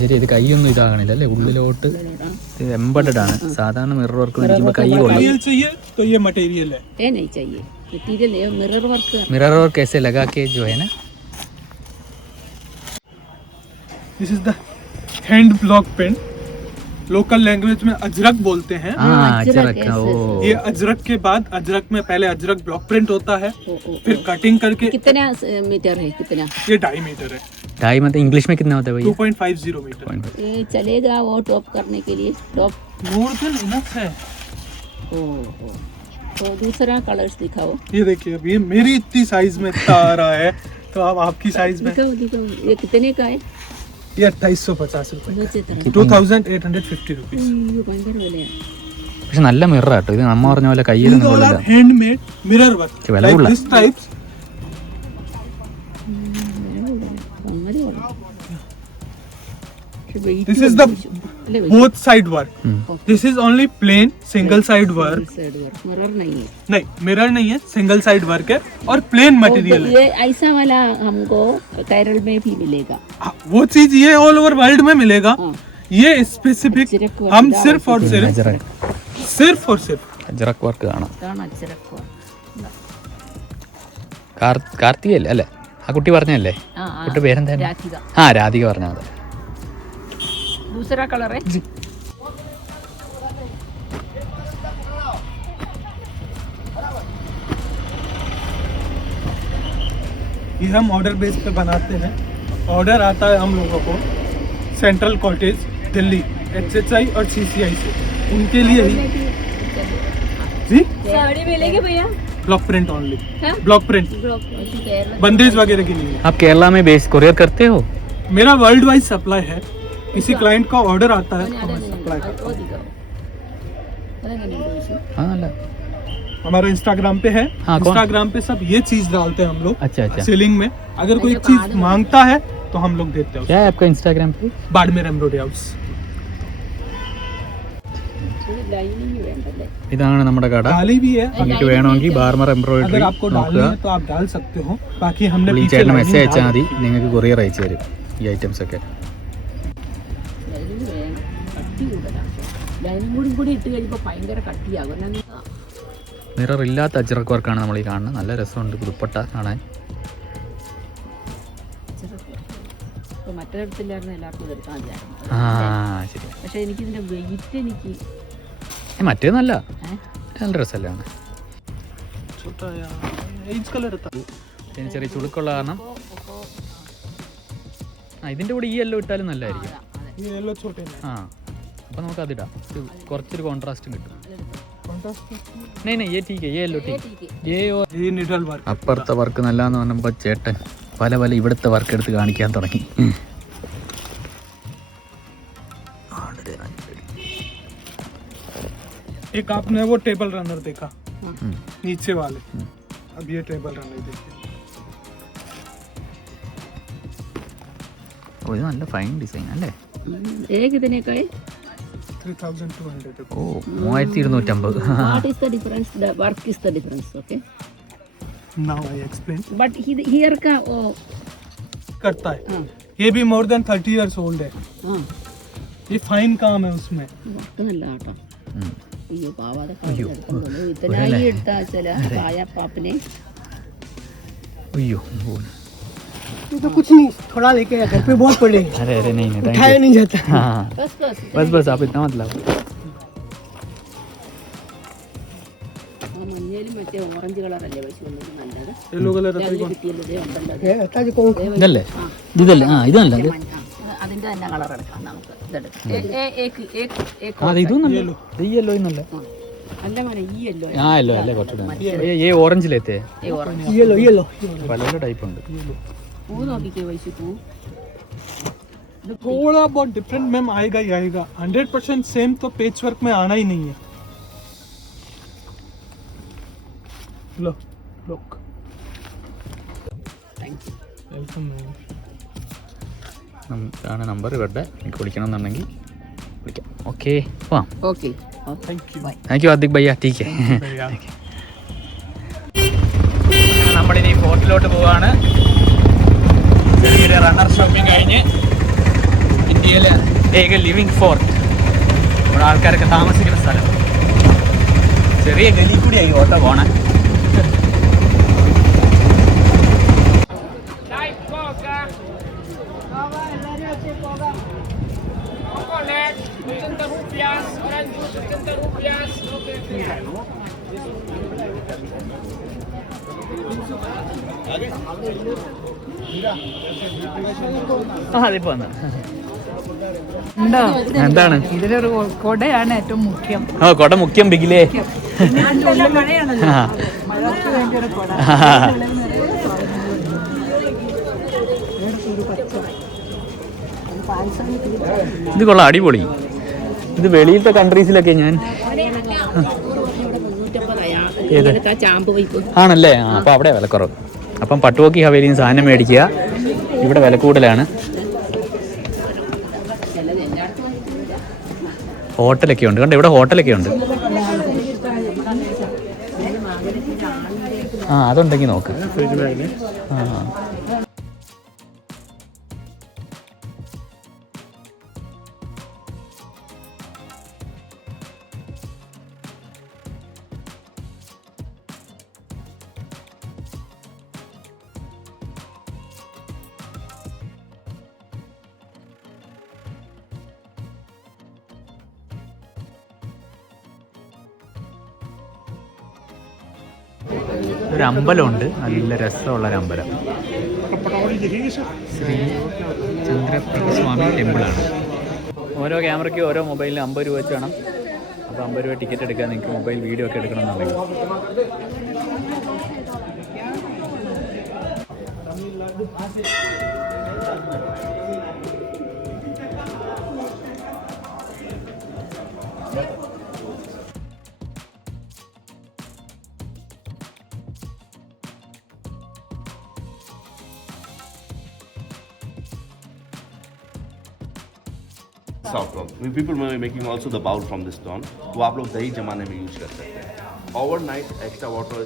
ശരി. ഇത് കൈയൊന്നും ഇതാകണില്ല അല്ലേ, ഉള്ളിലോട്ട് ഇത് എംബഡഡ് ആണ്. സാധാരണ മിറർ വർക്ക് മേടിക്കുമ്പോൾ കൈ കൊള്ളും. मटेरियल चाहिए तो ये मटेरियल है। ये नहीं चाहिए मटेरियल, ये मिरर वर्क। मिरर वर्क कैसे लगा के जो है ना, this is the hand block pen, local language में अजरक बोलते हैं। हाँ अजरक अजरक, ओ ये अजरक के बाद अजरक में पहले अजरक ब्लॉक प्रिंट होता है, फिर कटिंग करके कितना मीटर है कितना? ये 2.5 मीटर है, ढाई मतलब इंग्लिश में कितना होता है भैया? 2.50 मीटर। ये चलेगा वो टॉप करने के लिए टॉप। मोर देन इनफ है। ओ तो दूसरा कलर्स दिखाओ। ये देखिए अब ये मेरी इतनी साइज में इतना आ रहा है, तो अब आपकी साइज में दिखाओ दिखाओ ये कितने का है? ये 2850 रुपए, दूसरी तरफ 2850 रुपीज। अയ്യോ, ഭയങ്കര വിലയാണ്. പക്ഷെ നല്ല മിറർ ആട്ടോ ഇത്. നമ്മ പറഞ്ഞ പോലെ കയ്യിലൊന്നും These all കൊള്ളില്ല. are handmade mirror work, വില like കൂടുതലാ. this types. അങ്ങനെ കൊള്ളാം. പക്ഷെ weight This is the അല്ലേ, both side work. This is only plain single side work. side work mirror नहीं है। नहीं मिरर नहीं है, सिंगल साइड वर्क है और प्लेन मटेरियल है। ये ऐसा वाला हमको केरल में भी मिलेगा। हाँ, वो चीज ये ऑल ओवर वर्ल्ड में मिलेगा। हाँ। ये स्पेसिफिक अजरक work हम का सिर्फ और सिर्फ അജറക് വർക്ക് കാണാം. ഇതാണ് അജ്രക് work। കാർത്തികല്ലേ അല്ലേ ആ കുട്ടി പറഞ്ഞല്ലേ? हाँ, हाँ, കുട്ടി പേരെന്താ? രാധിക। ആ രാധിക പറഞ്ഞ അതെ. दूसरा कलर है ये हम ऑर्डर बेस पे बनाते हैं। ऑर्डर आता है हम लोगों को सेंट्रल कॉटेज दिल्ली HHI और CCI से, उनके लिए ही जी साड़ी मिलेगी भैया? ब्लॉक प्रिंट ओनली, हाँ? ब्लॉक प्रिंट, केरला बंदेज वगैरह की नहीं है। आप केरला में बेस कोरियर करते हो? मेरा वर्ल्ड वाइड सप्लाई है, किसी क्लाइंट का ऑर्डर आता है तो मैं सप्लाई करता वो दिखाओ അതെങ്ങനെയുണ്ട് വിഷു? हाँ अल्लाह. हूँ। हमारा इंस्टाग्राम पे है, हाँ, कौन? इंस्टाग्राम पे सब ये चीज डालते हैं हम लोग अच्छा अच्छा. सेलिंग में। अगर कोई चीज मांगता है तो हम लोग देते हैं क्या है आपका इंस्टाग्राम पे? उसको। Barmer embroidery house. ഇത് ലൈനിങ് വേണ്ടല്ലേ? ഇതാണ് നമ്മുടെ കട. डाली भी है, നിങ്ങൾക്ക് വേണമെങ്കിൽ ബാർമർ എംബ്രോയിഡറി अगर आपको डालनी നോക്കുക. है तो आप डाल सकते हो। बाकी हमने ഈ पीछे ചേട്ടന് lining മെസ്സേജ് അയച്ചാൽ डाल മതി, നിങ്ങൾക്ക് കൊറിയർ അയച്ചു തരും ഈ ഐറ്റംസ് ഒക്കെ. ലൈനിങ് വേണം, കട്ടി കൂടുതലാണ്. ലൈനിങ് കൂടി ഇട്ട് കഴിയുമ്പോൾ ഭയങ്കര കട്ടിയാകും. എന്നാ മിറർ ഇല്ലാത്ത അജ്രക് വർക്കാണ് നമ്മൾ ഈ കാണുന്നത്. നല്ല രസമുണ്ട് ദുപ്പട്ട കാണാൻ. ഇപ്പോൾ മറ്റൊരിടത്തില്ലായിരുന്നു എല്ലാവർക്കും ഇതെടുക്കാൻ മതിയായിരുന്നു. ആ ശരി. പക്ഷേ എനിക്കിതിൻ്റെ വെയിറ്റ് എനിക്ക് മറ്റേ നല്ല ഏ? നല്ല രസമല്ലേ ആണ്. छोटा या एज कलर था। ഇതിന് ചെറിയ ചുളുക്കുള്ള കാരണം ആ ഇതിൻ്റെ കൂടെ ഈ എല്ലോ ഇട്ടാലും നല്ലതായിരിക്കും. ये येलो छोटे में ആ അപ്പോൾ നമുക്ക് അതിടാം. ഇത് കുറച്ചൊരു കോൺട്രാസ്റ്റും കിട്ടും. कॉन्ट्रास्ट नहीं नहीं ये ठीक है, ये लो ठीक ये और ये निडल वर्क। അപ്പുറത്തെ വർക്ക് നല്ലതെന്ന് പറഞ്ഞപ്പോൾ ചേട്ടൻ പല ഇവിടുത്തെ വർക്ക് എടുത്ത് കാണിക്കാൻ തുടങ്ങി. एक आपने वो टेबल रनर देखा नीचे वाले, अब ये टेबल रनर देखिए। ഓ ഇത് നല്ല ഫൈൻ ഡിസൈൻ അല്ലേ? ഇതിനെ 3200 ഓ 3250. What is the difference? The work is the difference. Okay now I explain. But here का ओ करता है, हाँ ये भी मोर देन 30 इयर्स ओल्ड है। हाँ ये फाइन काम है उसमें। വർക്ക് നല്ല കേട്ടോ. ഉം. അയ്യോ പാവാതെ അയ്യോ. ഇത്തനായി എടുത്താ ചില പായ പാപ്പിനെ അയ്യോ ഓ. तो कुछ नहीं, थोड़ा लेके घर पे बहुत पड़े, अरे अरे नहीं नहीं thank उठाया you. नहीं जाता। हाँ ബസ് ബസ് बस बस आप इतना मतलब മഞ്ഞയിലും മറ്റേ ഓറഞ്ച് കളറല്ലേ പശു നല്ലത്. येलो कलर അതിൽ കിട്ടിയല്ലോ ദേ ഉണ്ടല്ലോ അത്. ताकि कौन ഇതല്ലേ ഇതല്ലേ ആ ഇതല്ല ഇത് മഞ്ഞ. അതിന്റെ തന്നെ കളർ എടുക്കാം നമുക്ക്. ഇതെടുക്കാം. അത് ഇതും നല്ല ഇത് ഈ യെല്ലോ ഇന്നല്ലേ അല്ല മോനെ ഈ യെല്ലോ ആ യെല്ലോ അല്ലേ കുറച്ചുകൂടെ ये ऑरेंज लेते हैं ഓറഞ്ച് ये लो, ये लो। പല പല ടൈപ്പ് ഉണ്ട്. പൂ നോക്കിക്കേ വൈശു പൂ. थोड़ा बहुत डिफरेंट मैम आएगा ही आएगा, 100% सेम तो पेच वर्क में आना ही नहीं है। लो लुक ഇതാണ് നമ്പർ ഇവരുടെ. എനിക്ക് വിളിക്കണമെന്നുണ്ടെങ്കിൽ വിളിക്കാം. ഓക്കെ പോവാം. ഓക്കെ താങ്ക് യു ആദിക് ഭയ്യ. ടീക്ക്. നമ്മളിനി ഫോർട്ടിലോട്ട് പോവാണ്. ചെറിയൊരു റണ്ണർ ഷോപ്പിംഗ് കഴിഞ്ഞ് ഇന്ത്യയിലെ ഏക ലിവിങ് ഫോർട്ട്, ഇവിടെ ആൾക്കാരൊക്കെ താമസിക്കുന്ന സ്ഥലം. ചെറിയ ഗലി കൂടിയായി ഓട്ടോ പോണേ. അതിപ്പോ എന്താണ് ഇതിലൊരു കൊടയാണ് ഏറ്റവും മുഖ്യം. ഓ കൊട മുഖ്യം ബിഗിലേ. ഇത് കൊള്ളാം, അടിപൊളി. ഇത് വെളിയിലത്തെ കൺട്രീസിലൊക്കെ ഞാൻ ആണല്ലേ. അപ്പോൾ അവിടെ വിലക്കുറവ്. അപ്പം പട്ടുവോക്കി ഹവേലിയിൽ നിന്ന് സാധനം മേടിക്കുക. ഇവിടെ വില കൂടുതലാണ്. ഹോട്ടലൊക്കെ ഉണ്ട്, കണ്ടോ ഇവിടെ ഹോട്ടലൊക്കെ ഉണ്ട്. ആ അതുണ്ടെങ്കിൽ നോക്ക്. ആ ഒരു അമ്പലമുണ്ട്, നല്ല രസമുള്ളൊരു അമ്പലം. ശ്രീ ചന്ദ്രപ്രഭ സ്വാമി ടെമ്പിളാണ്. ഓരോ ക്യാമറയ്ക്കും ഓരോ മൊബൈലിന് 50 രൂപ വെച്ച് വേണം. അപ്പോൾ 50 രൂപ ടിക്കറ്റ് എടുക്കാൻ നിങ്ങൾക്ക് മൊബൈൽ വീഡിയോ ഒക്കെ എടുക്കണമെന്നുണ്ടെങ്കിൽ. Soft stone. People were making also the bowl from this stone. वो आप लोग दही जमाने में यूज कर सकते हैं. Overnight, extra water,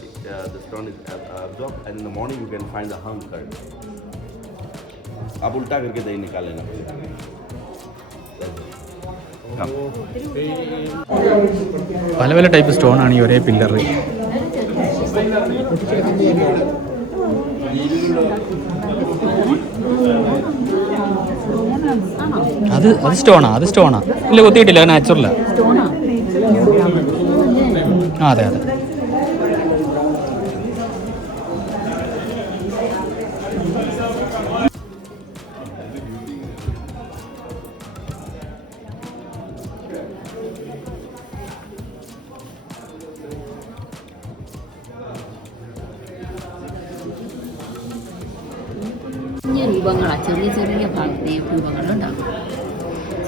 the stone is absorbed, and in the morning you can find the hung curd. आप उल्टा करके दही निकाल लेना. പല പല ടൈപ്പ് സ്റ്റോണാണ് ഈ ഒരേ പില്ലർ. അത് സ്റ്റോണാ ഇല്ല, കൊത്തിയിട്ടില്ല, നാച്ചുറലാ. ആ അതെ അതെ. രൂപങ്ങളാണ്, ചെറിയ ചെറിയ രൂപങ്ങളുണ്ടാകും.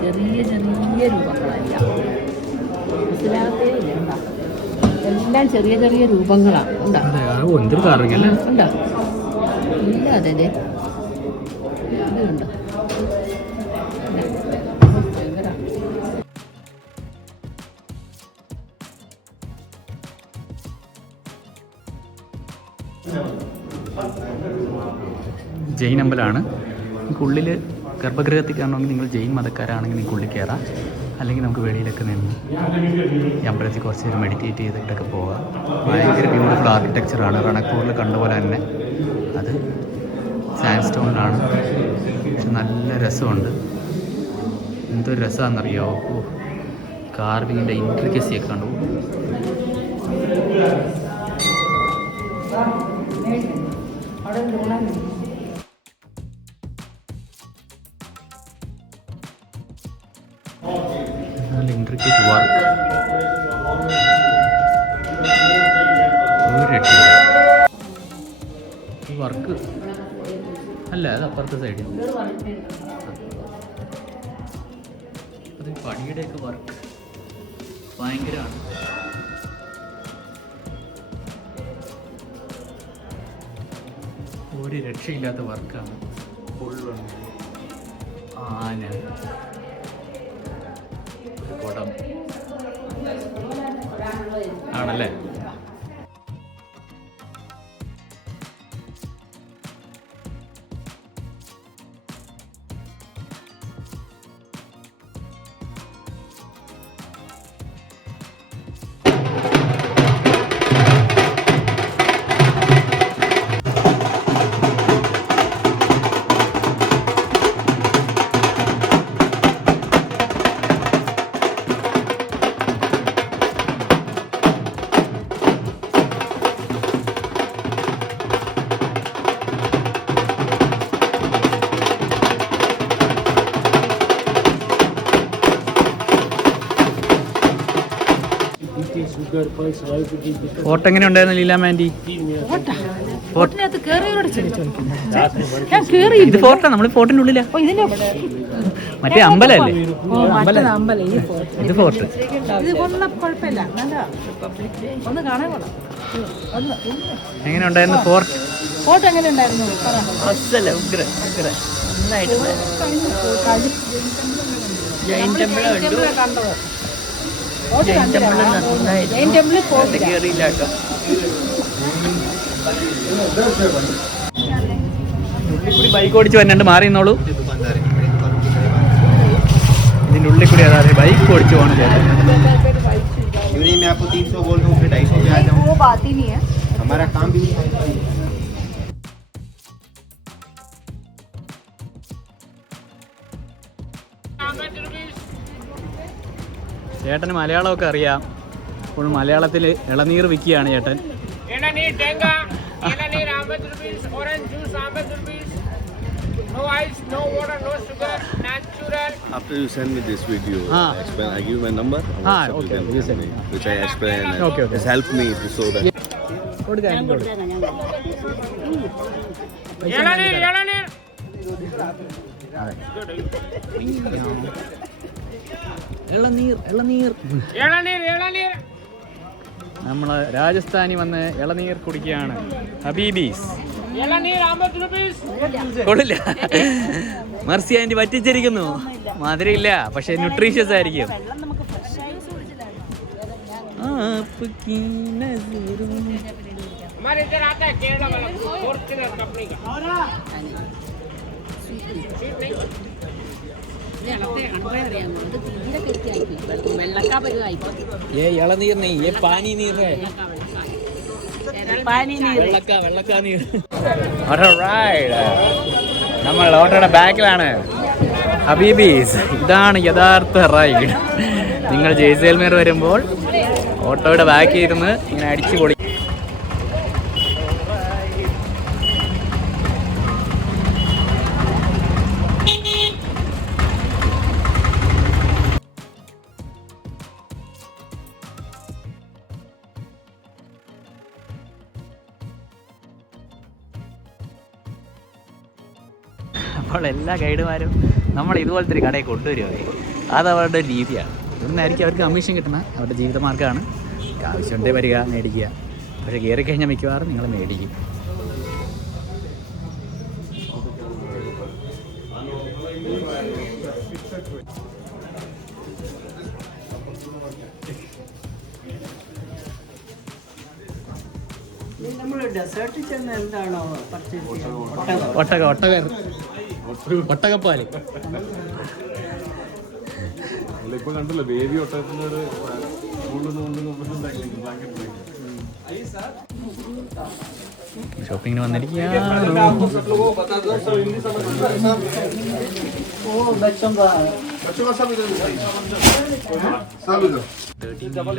ചെറിയ ചെറിയ രൂപങ്ങളല്ല, മനസ്സിലാകത്തേ ഇല്ല. എല്ലാം ചെറിയ ചെറിയ രൂപങ്ങളാണ് ഉണ്ടാകും. ഉണ്ടോ? ഇല്ല, അതെ ഇതുണ്ട്. ജെയിൻ അമ്പലമാണ്. ഉള്ളിൽ ഗർഭഗൃഹത്തിൽ കാണണമെങ്കിൽ നിങ്ങൾ ജെയിൻ മതക്കാരാണെങ്കിൽ നിങ്ങൾക്ക് ഉള്ളിൽ കയറാം. അല്ലെങ്കിൽ നമുക്ക് വെളിയിലൊക്കെ നിന്ന് ഈ അമ്പലത്തിൽ കുറച്ച് നേരം മെഡിറ്റേറ്റ് ചെയ്തിട്ടൊക്കെ പോകാം. ഭയങ്കര ബ്യൂട്ടിഫുൾ ആർക്കിടെക്ചറാണ്. റണക്പൂറിൽ കണ്ടപോലെ തന്നെ അത് സാൻഡ് സ്റ്റോണിലാണ്. പക്ഷെ നല്ല രസമുണ്ട്. എന്തൊരു രസമാണെന്നറിയാമോ? കാർവിങ്ങിൻ്റെ ഇൻട്രിക്കസിയൊക്കെ കണ്ടു. ഇൻട്രിക്കറ്റ് വർക്ക്. ഈ വർക്ക് അല്ല, അത് അപ്പുറത്തെ സൈഡിൽ അത് പണിയുടെയൊക്കെ വർക്ക് ഭയങ്കരമാണ്. ഒരു രക്ഷയില്ലാത്ത വർക്കാണ്. ആന, ഒരു കുടം ആണല്ലേ. ഫോട്ടോ എങ്ങനെ ഉണ്ടായിരുന്നു ലീലാമാൻഡി? ഫോർട്ടിനകത്ത് കേറിയവരോട് ചോദിക്കുന്നത്. ഞാൻ കേറി. ഇത് ഫോട്ടോ, നമ്മൾ ഫോർട്ടിന്റെ ഉള്ളിലാ. ഇതിന്റെ മറ്റേ അമ്പലല്ലേ? അമ്പലം. ഈ ഫോർട്ട്, ഇത് ഫോർട്ട്. ഇത് കൊള്ള കുഴപ്പമില്ല, നല്ല ഒന്ന് കാണാൻ കൊള്ളാം. എങ്ങനെ ഉണ്ടായിരുന്നു ഫോർട്ട്? ഫോട്ടോ എങ്ങനെ ഉണ്ടായിരുന്നു? ജൈൻ ടെമ്പിൾ കണ്ടത്. ജൈൻ ടെമ്പിൾ ഫോർട്ട് കേറിയില്ല കേട്ടോ. ഉള്ളിൽ കൂടി ബൈക്ക് ഓടിച്ച് വന്നിട്ട് മാറി നിന്നോളൂ. ഇതിൻ്റെ ഉള്ളിൽ കൂടി അതായത് ബൈക്ക് ഓടിച്ച് പോകണം ചേട്ടൻ. मैं आपको 300 बोल रहा हूँ, फिर 250 पे आ जाऊँ. वो बात ही नहीं है, हमारा काम भी नहीं है. ചേട്ടന് മലയാളമൊക്കെ അറിയാം. ഇപ്പോൾ മലയാളത്തിൽ ഇളനീർ വിൽക്കുകയാണ് ചേട്ടൻ. No ice, no water, no sugar, natural. After you send me this video, Ah. I give you my number, Okay, you send me. which I explain. And Okay. It's helped me to show that. ഞാൻ കൊടുത്തേക്കാം. Elanir. ഇളനീർ. നമ്മൾ രാജസ്ഥാനി വന്ന് ഇളനീർ കുടിക്കുകയാണ്. ഹബീബീസ്. Elanir, 50 rupees. കൊള്ളില്ല. മർസി ആൻറ്റി പറ്റിച്ചിരിക്കുന്നു. മധുരമില്ല, പക്ഷെ ന്യൂട്രീഷ്യസ് ആയിരിക്കും. हमारे इधर आता है केरला वाला फॉर्च्यूनर कंपनी का. വെള്ളക്കാ പരുവായിപ്പോ. ഇളനീർ നെയ് പാനി നീർ വെള്ളക്കാ നീർ. നമ്മൾ ഓട്ടോയുടെ ബാക്കിലാണ്. ഹബീബീസ്. ഇതാണ് യഥാർത്ഥ റൈഡ്. നിങ്ങൾ ജയ്സൽമേർ വരുമ്പോൾ ഓട്ടോയുടെ ബാക്കിൽ ഇരുന്ന് ഇങ്ങനെ അടിച്ചു പൊളി. അപ്പോൾ എല്ലാ ഗൈഡുമാരും നമ്മൾ ഇതുപോലത്തെ ഒരു കടയിൽ കൊണ്ടുവരുമോ, അതവരുടെ രീതിയാണ്. ഇവിടുന്നായിരിക്കും അവർക്ക് കമ്മീഷൻ കിട്ടണം. അവരുടെ ജീവിതമാർഗ്ഗമാണ്. ആവശ്യമുണ്ടെങ്കിൽ വരിക, മേടിക്കുക. പക്ഷേ കയറി കഴിഞ്ഞാൽ മിക്കവാറും നിങ്ങൾ മേടിക്കും. ഒട്ടകപ്പാല്. ഇപ്പൊ കണ്ടല്ലോ ബേബി ഒട്ടകത്തിനോട് ഷോപ്പിങ്ങിന് വന്നിരിക്കുകയാണ്.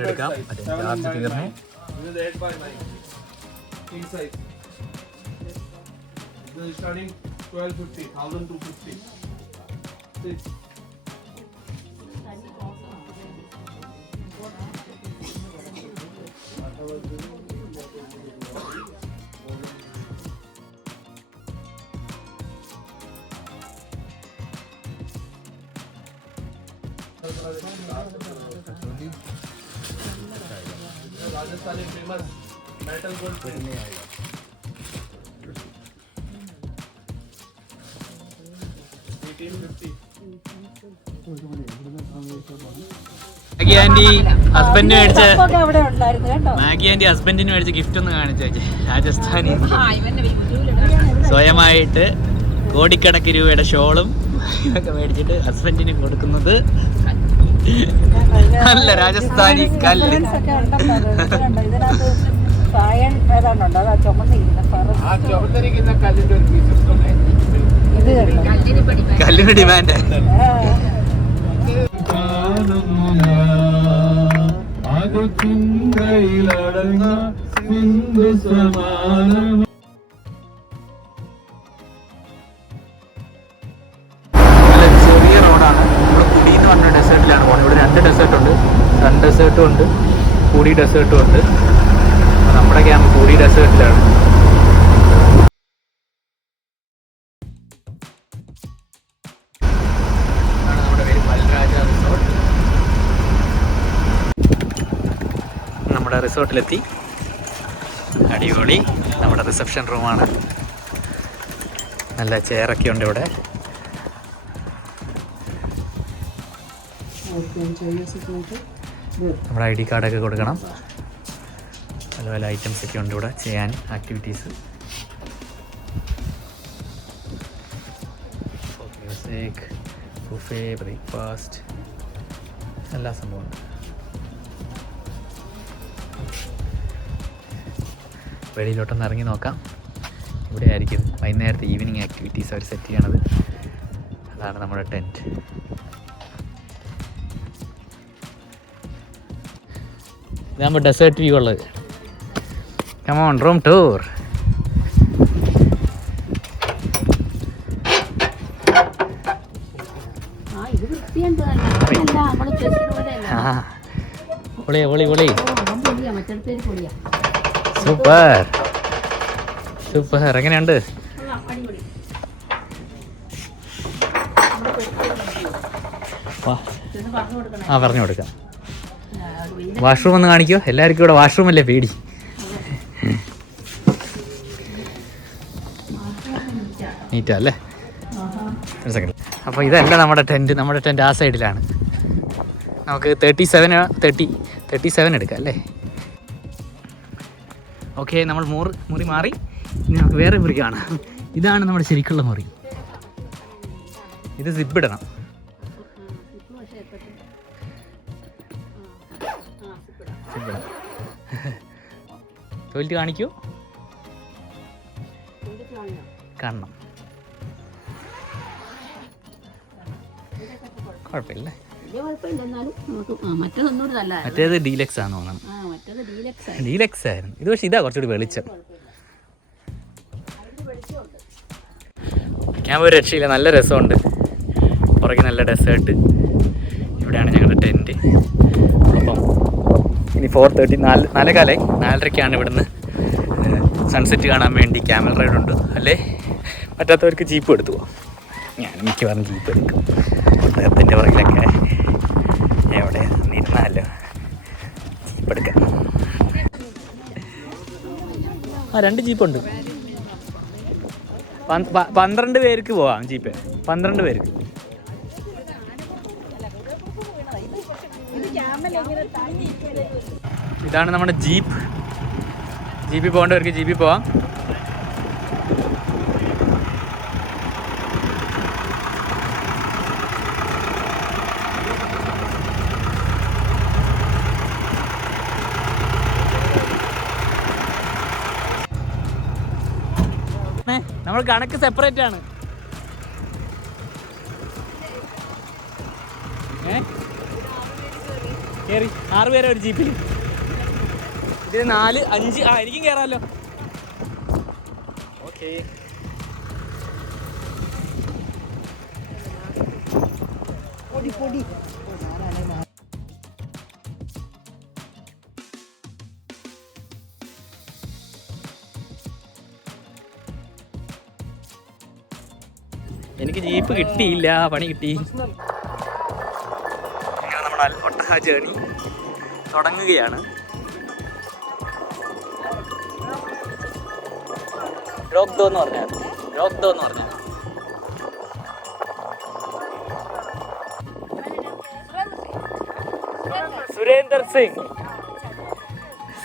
എടുക്കാം. ചാർജ് തീർന്നു. Starting 1250, 1250. Rajasthani famous metal gold. Maggie aunty ഹസ്ബൻഡിന് മേടിച്ച അവിടെ ഉണ്ടായിരുന്നു കേട്ടോ. മാഗി ആൻറ്റി ഹസ്ബൻഡിന് മേടിച്ച ഗിഫ്റ്റ് ഒന്ന് കാണിച്ചേ. രാജസ്ഥാനി സ്വയമായിട്ട് കോടിക്കണക്കിന് രൂപയുടെ ഷോളും ഇതൊക്കെ മേടിച്ചിട്ട് ഹസ്ബൻഡിന് കൊടുക്കുന്നത് നല്ല രാജസ്ഥാനി കല്ല്. ഇതിനകത്ത് സായൻ ഏതാണ്ടുണ്ട്, അതാ ചുമന്നിരിക്കുന്ന ഇത് കണ്ടോ? കല്ലിന് ഡിമാൻഡ്. ചെറിയ റോഡാണ്. നമ്മൾ കുടി എന്ന് പറഞ്ഞ ഡെസേർട്ടിലാണ് പോകുന്നത്. ഇവിടെ 2 ഡെസേർട്ട് ഉണ്ട്. സൺ ഡെസേർട്ടും ഉണ്ട്, കൂടി ഡെസേർട്ടും ഉണ്ട്. നമ്മുടെ ക്യാമ്പ് കൂടി ഡെസേർട്ടിലാണ്. നമ്മുടെ പേര് മൽരാജ റിസോർട്ട്. നമ്മുടെ റിസോർട്ടിലെത്തി. അടിപൊളി. നമ്മുടെ റിസപ്ഷൻ റൂമാണ്. നല്ല ചെയറൊക്കെ ഉണ്ട് ഇവിടെ. നമ്മുടെ ID കാർഡൊക്കെ കൊടുക്കണം. പല പല ഐറ്റംസ് ഒക്കെ ഉണ്ട് ഇവിടെ ചെയ്യാൻ, ആക്ടിവിറ്റീസ്. മ്യൂസിക്, ബുഫേ, ബ്രേക്ക്ഫാസ്റ്റ്, എല്ലാ സംഭവം. വെളിയിലോട്ടൊന്ന് ഇറങ്ങി നോക്കാം. ഇവിടെ ആയിരിക്കും വൈകുന്നേരത്തെ ഈവനിങ് ആക്ടിവിറ്റീസ് അവർ സെറ്റ് ചെയ്യണത്. അതാണ് നമ്മുടെ ടെൻറ്റ്. ഇതാകുമ്പോൾ ഡെസേർട്ട് വ്യൂ ഉള്ളത്. Come on, room tour. ഇത് വൃത്തിയുണ്ട് നല്ല. നമ്മള് ഉദ്ദേശിക്കുന്ന പോലെയല്ല. പൊളിയാ പൊളി പൊളി. പൊളിയാ, മറ്റടുത്തേക്ക് പൊളിയാ. Super super. എങ്ങനെയുണ്ട്? അടിപൊളി. പറഞ്ഞു കൊടുക്കാം. വാഷ്റൂം ഒന്ന് കാണിക്കോ? എല്ലാവർക്കും ഇവിടെ വാഷ്റൂം അല്ലേ പേടി. നീറ്റാ അല്ലേ? ഒരു സെക്കൻഡ്. അപ്പോൾ ഇതല്ല നമ്മുടെ ടെൻറ്റ്. നമ്മുടെ ടെൻറ്റ് ആ സൈഡിലാണ്. നമുക്ക് 37 എടുക്കാം അല്ലേ? ഓക്കെ, നമ്മൾ മുറി മാറി. ഇനി നമുക്ക് വേറെ മുറി കാണാം. ഇതാണ് നമ്മുടെ ശരിക്കുള്ള മുറി. ഇത് സിപ്പ് ഇടണം. ടോയ്ലറ്റ് കാണിക്കൂ. കാണണം. കുഴപ്പമില്ല. മറ്റേത് ഡീലക്സ് ആണെന്ന് തോന്നണം. ഡീലക്സ് ആയിരുന്നു ഇത്. പക്ഷേ ഇതാ കുറച്ചുകൂടി വെളിച്ചം. ക്യാമ്പ് ഒരു രക്ഷയില്ല. നല്ല രസമുണ്ട്. പുറകെ നല്ല ഡെസേർട്ട്. ഇവിടെയാണ് ഞങ്ങളുടെ ടെൻറ്റ്. അപ്പം ഇനി 4:30 4:45 ഇവിടുന്ന് സൺസെറ്റ് കാണാൻ വേണ്ടി ക്യാമൽ റൈഡ് ഉണ്ട് അല്ലേ? പറ്റാത്തവർക്ക് ജീപ്പ് എടുത്തു പോവാം. ഞാൻ മിക്കവാറും ജീപ്പ് എടുക്കും. അദ്ദേഹത്തിൻ്റെ പുറകിലൊക്കെ എവിടെ നിന്നാലോ ജീപ്പ് എടുക്കാം. 2 ജീപ്പുണ്ട്. 12 പേർക്ക് പോവാം ജീപ്പ്. 12 പേർക്ക്. ഇതാണ് നമ്മുടെ ജീപ്പ്. ജീപ്പിൽ പോകേണ്ടവർക്ക് ജീപ്പിൽ പോവാം. നമ്മൾ കണക്ക് സെപ്പറേറ്റ് ആണ്. കയറി 6 പേരെ ഒരു ജീപ്പിൽ. ഇതിന് 4, 5 എനിക്കും കയറാമല്ലോ. ഓക്കെ. എനിക്ക് ജീപ്പ് കിട്ടിയില്ല, പണി കിട്ടി. അങ്ങനെ നമ്മുടെ ഒട്ടക ജേണി തുടങ്ങുകയാണ്. റോക്ക് ദോ എന്ന് പറഞ്ഞാൽ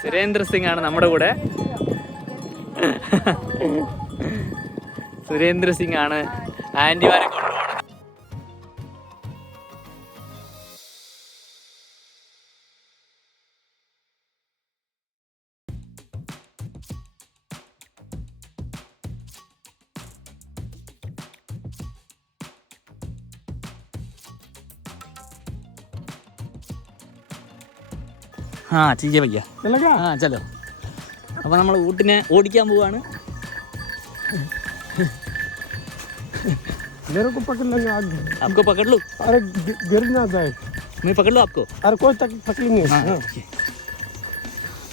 സുരേന്ദ്ര സിംഗ് ആണ് നമ്മുടെ കൂടെ. സുരേന്ദ്ര സിംഗ് ആണ് ആൻറ്റിമാരെ കൊണ്ടുപോകുന്നത്. ആ ठीक है भैया हाँ चलो. അപ്പോൾ നമ്മൾ ഊട്ടിനെ ഓടിക്കാൻ പോവാണ്. मेरे को पकड़ लेंगे आगे. आपको पकड़ लूँ? अरे गिर ना जाए. मैं पकड़ लूँ आपको? अरे कोई तकलीफ नहीं है.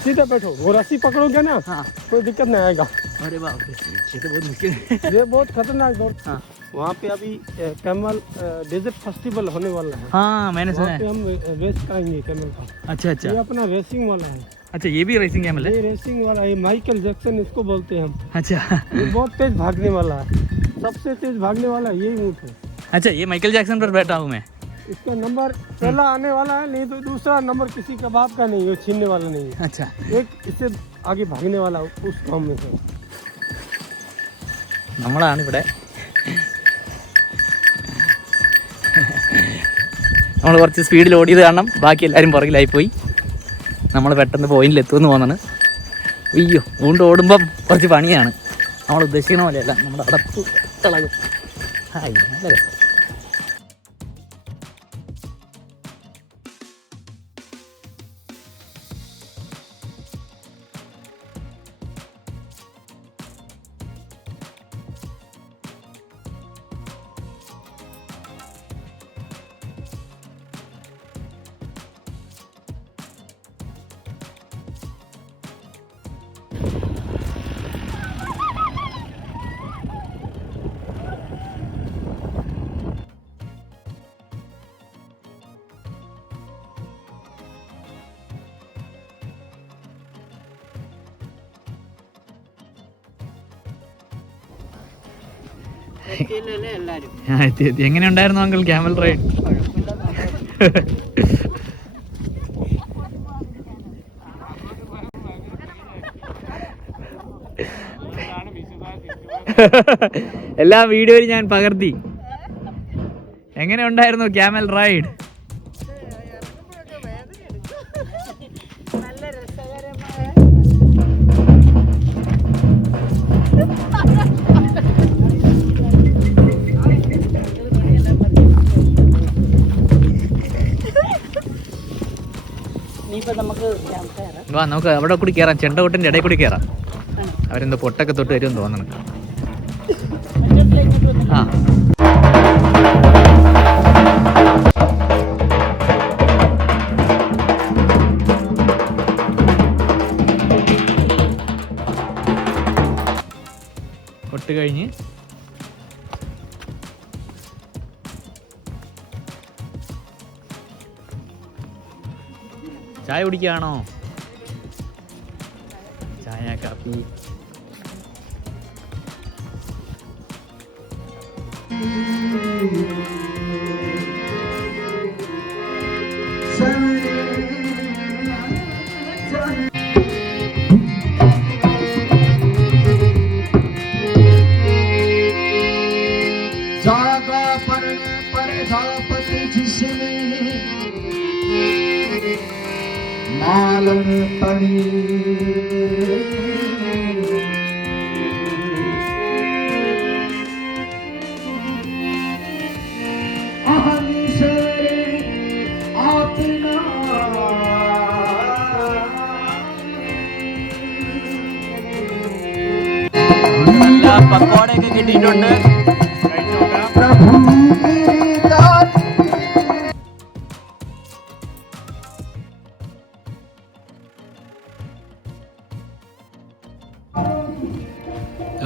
सीधे बैठो, वो रस्सी पकड़ोगे ना कोई दिक्कत नहीं आएगा. अरे बाप रे, ये तो बहुत मुश्किल है. ये बहुत खतरनाक दौड़. हाँ. वहाँ पे अभी कैमल डेजर्ट फेस्टिवल होने वाला है. हाँ मैंने सुना वहाँ पे है. हम रेस कराएंगे कैमल का. अच्छा अच्छा. ये अपना रेसिंग वाला है. अच्छा ये भी रेसिंग कैमल है? ये रेसिंग वाला है, माइकल जैक्सन इसको बोलते हैं हम. अच्छा. ये बहुत तेज भागने वाला है, सबसे तेज भागने वाला यही ऊँट है. अच्छा ये माइकल जैक्सन पर बैठा हूँ मैं. इसका नंबर पहला आने वाला है, नहीं तो दूसरा नंबर किसी का बाप का नहीं है, छीनने वाला नहीं है. अच्छा. एक इससे आगे भागने वाला उस गांव में से. നമ്മളാണ് ഇവിടെ. നമ്മൾ കുറച്ച് സ്പീഡിൽ ഓടിയത് കാരണം ബാക്കി എല്ലാവരും പുറകിലായിപ്പോയി. നമ്മൾ പെട്ടെന്ന് പോയിന്റിൽ എത്തുമെന്ന് തോന്നുന്നു. അയ്യോ ഊണ്ട് ഓടുമ്പം കുറച്ച് പണിയാണ്. നമ്മൾ ഉദ്ദേശിക്കുന്ന പോലെയല്ല, നമ്മുടെ അടപ്പ് തിളകും. ഹായ് നല്ല രസം. എങ്ങനെ ഉണ്ടായിരുന്നു അങ്കിൾ ക്യാമൽ റൈഡ്? എല്ലാ വീഡിയോയിലും ഞാൻ പകർത്തി. എങ്ങനെ ഉണ്ടായിരുന്നു ക്യാമൽ റൈഡ്? വാ നമുക്ക് അവിടെ കൂടി കയറാം, ചെണ്ടകൊട്ടിൻ്റെ ഇടയിൽ കൂടി കയറാം. അവരെന്തോ പൊട്ടൊക്കെ തൊട്ട് വരുമെന്ന് തോന്നണം. ആ പൊട്ട് കഴിഞ്ഞ് ചായ കുടിക്കുകയാണോ? ചായ കാപ്പി. പക്കോടയൊക്കെ കിട്ടിയിട്ടുണ്ട്.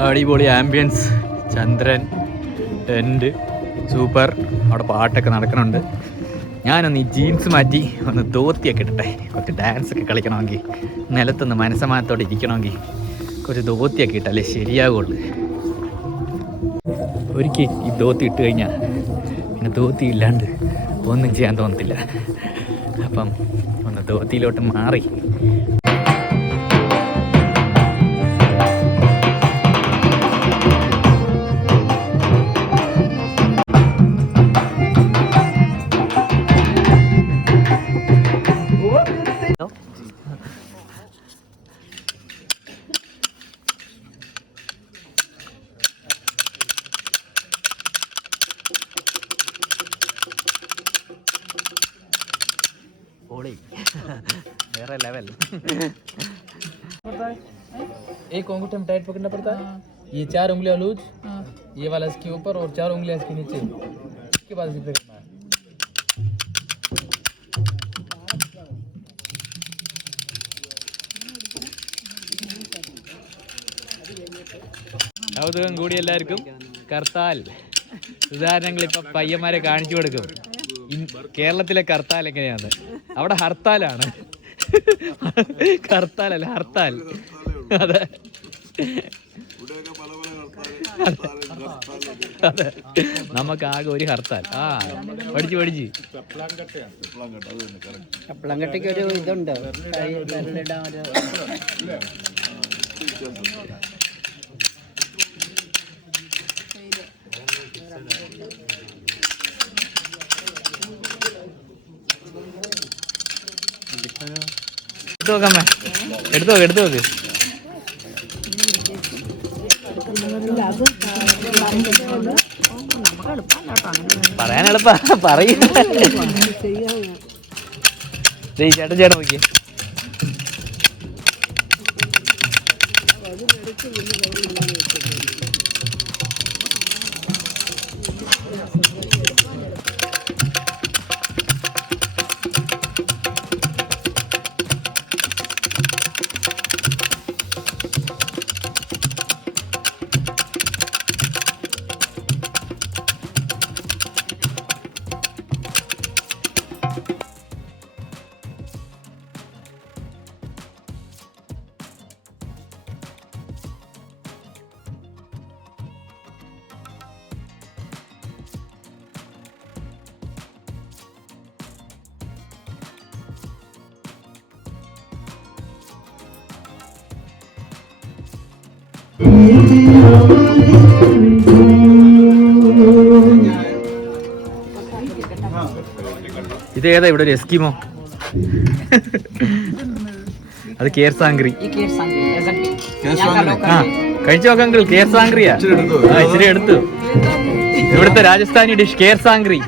അടിപൊളി ആംബിയൻസ്, ചന്ദ്രൻ, ടെൻറ്റ്, സൂപ്പർ. അവിടെ പാട്ടൊക്കെ നടക്കണുണ്ട്. ഞാനൊന്ന് ഈ ജീൻസ് മാറ്റി ഒന്ന് ധോത്തിയൊക്കെ ഇടട്ടെ. കുറച്ച് ഡാൻസൊക്കെ കളിക്കണമെങ്കിൽ, നിലത്തൊന്ന് മനസ്സമാനത്തോടെ ഇരിക്കണമെങ്കിൽ കുറച്ച് ധോത്തിയൊക്കെ ഇട്ടല്ലേ ശരിയാകുള്ളൂ. ഒരിക്കൽ ഈ ധോത്തി ഇട്ട് കഴിഞ്ഞാൽ പിന്നെ ധോത്തി ഇല്ലാണ്ട് ഒന്നും ചെയ്യാൻ തോന്നത്തില്ല. അപ്പം ഒന്ന് ധോത്തിയിലോട്ട് മാറി. വേറെ ലെവൽ. एक अंगूठे में टाइट पकड़ना पड़ता है, ये 4 उंगलियां लूज, ये वाला इसके ऊपर और 4 उंगलियां इसके नीचे, इसके बाद इसे करना है. കൗതുകം കൂടി എല്ലാവർക്കും കർത്താൽ ഉദാഹരണങ്ങൾ ഇപ്പം പയ്യന്മാരെ കാണിച്ചു കൊടുക്കും. കേരളത്തിലെ കർത്താൽ എങ്ങനെയാണ്? അവിടെ ഹർത്താലാണ്. കർത്താലല്ല, ഹർത്താൽ. അതെ അതെ, നമുക്ക് ആകെ ഒരു ഹർത്താൽ. ആ പഠിച്ച് കപ്പളങ്കട്ടയ്ക്ക് ഒരു ഇതുണ്ട്. എടുത്തു നോക്ക്. പറയാൻ എളുപ്പാ, പറയും. ചേട്ടൻ നോക്കിയേ. ഇത് ഏതാ ഇവിടെ ഒരു എസ്കിമോ? അത് കേർ സാങ്ക്രി. ആ കഴിച്ചു നോക്കാം അങ്കിൾ. കേർ സാങ്ക്രിയാ. ഇച്ചിരി എടുത്തു. ഇവിടുത്തെ രാജസ്ഥാനി ഡിഷ് കേർ സാങ്ക്രി.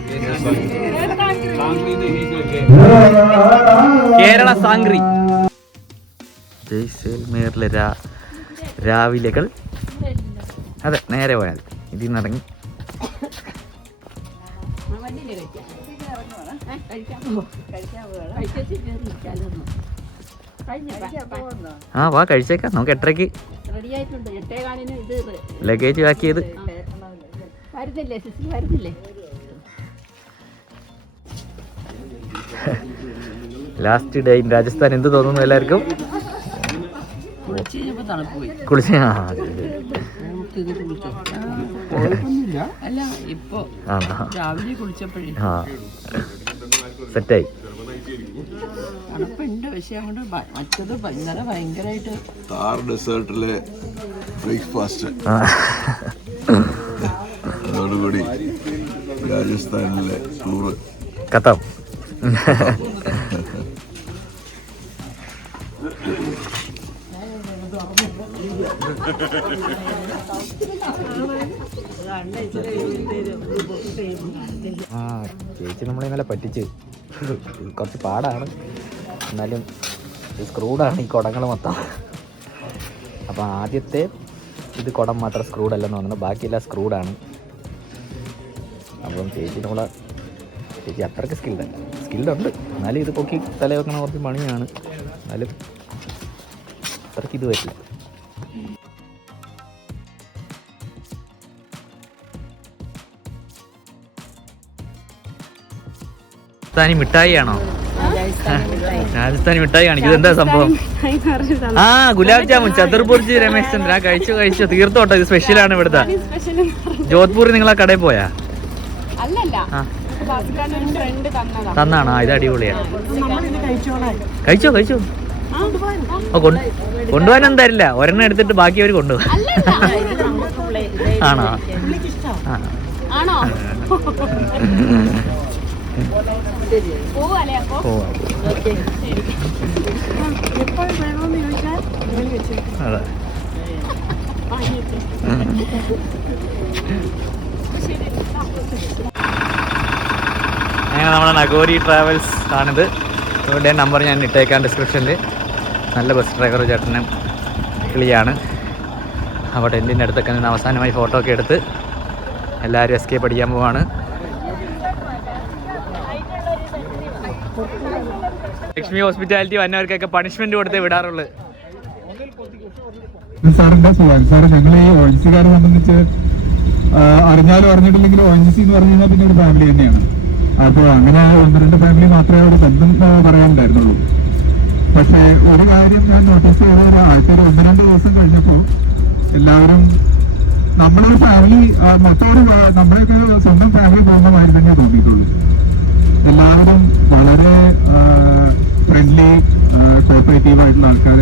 കേരള സാങ്ക്രി. ജയ്സൽമേറിലെ രാവിലെകൾ. അതെ, നേരെ പോയാൽ ഇതിൽ നിന്ന് ഇറങ്ങി ആ വാ കഴിച്ചേക്കാം. നമുക്ക് 8:30 ലഗേജ് പാക്ക് ചെയ്ത് ലാസ്റ്റ് ഡേ ഇൻ രാജസ്ഥാൻ. എന്ത് തോന്നുന്നു എല്ലാവർക്കും? കുളിച്ച് സെറ്റായി. താർ ഡെസേർട്ടിലെ ബ്രേക്ക്ഫാസ്റ്റ് അതോടുകൂടി രാജസ്ഥാനിലെ ടൂറ് കഥം. ആ ചേച്ചി നമ്മളെ ഇന്നലെ പറ്റിച്ച്. കുറച്ച് പാടാണ്, എന്നാലും സ്ക്രൂഡാണ് ഈ കുടങ്ങൾ മൊത്തം. അപ്പോൾ ആദ്യത്തെ ഇത് കുടം മാത്രം സ്ക്രൂഡ് അല്ലെന്ന് തോന്നുന്നു, ബാക്കിയെല്ലാം സ്ക്രൂഡാണ്. അപ്പം ചേച്ചി അത്രയ്ക്ക് സ്കിൽഡുണ്ട്. എന്നാലും ഇത് പൊക്കി തല വെക്കണ കുറച്ച് പണിയാണ്. എന്നാലും അത്രയ്ക്ക് ഇത് പറ്റില്ല. രാജസ്ഥാനി മിഠായി ആണോ? രാജസ്ഥാനി മിഠായി കാണിക്കും. ഇതെന്താ സംഭവം? ആ ഗുലാബ് ജാമുൻ. ചതുർബുർജി രമേശ് ചന്ദ്ര കഴിച്ചു തീർത്തോട്ടോ. ഇത് സ്പെഷ്യലാണ് ഇവിടുത്തെ. ജോധ്പൂരിൽ നിങ്ങൾ ആ കടയിൽ പോയാ? തന്നാണോ? ഇത് അടിപൊളിയാണ്. കഴിച്ചോ കഴിച്ചോ. കൊണ്ടുപോകാനൊന്നും തരില്ല, ഒരെണ്ണം എടുത്തിട്ട് ബാക്കി അവർ കൊണ്ടുപോകും. ആണോ? ആണോ? അതെ. അങ്ങനെ നമ്മുടെ നഗോരി ട്രാവൽസ് ആണിത്. ഇവരുടെ നമ്പർ ഞാൻ ഇട്ടേക്കാം ഡിസ്ക്രിപ്ഷനിൽ. നല്ല ബസ് ഡ്രൈവർ ചേട്ടനും കിളിയാണ്. അവിടെ ടെൻറ്റിൻ്റെ അടുത്തൊക്കെ നിന്ന് അവസാനമായി ഫോട്ടോ ഒക്കെ എടുത്ത് എല്ലാവരും എസ്കേപ്പ് അടിക്കാൻ പോവാണ്. ലക്ഷ്മി ഹോസ്പിറ്റാലിറ്റി വന്നവർക്കൊക്കെ പണിഷ്മെന്റ് കൊടുത്തേ വിടാറുള്ളൂ. സാറിന്റെ സാറ് ഞങ്ങൾ ഈ ഓയിൻസിക്കാരെ സംബന്ധിച്ച് അറിഞ്ഞാലും അറിഞ്ഞിട്ടില്ലെങ്കിലും ONGC എന്ന് പറഞ്ഞു കഴിഞ്ഞാൽ പിന്നെ ഒരു ഫാമിലി തന്നെയാണ്. അപ്പോൾ അങ്ങനെ 1-2 ഫാമിലി മാത്രമേ ഒരു ബന്ധം പറയാനുണ്ടായിരുന്നുള്ളൂ. പക്ഷേ ഒരു കാര്യം ഞാൻ നോട്ടീസ് ചെയ്ത ആൾക്കാർ 1-2 ദിവസം കഴിഞ്ഞപ്പോൾ എല്ലാവരും നമ്മളൊരു ഫാമിലി മൊത്തം നമ്മളെയൊക്കെ സ്വന്തം ഫാമിലി പോകുന്ന മാതിരി തന്നെ തോന്നിയിട്ടുള്ളൂ. എല്ലാവരും വളരെ ഫ്രണ്ട്ലി കോപ്പറേറ്റീവ് ആയിട്ടുള്ള ആൾക്കാർ.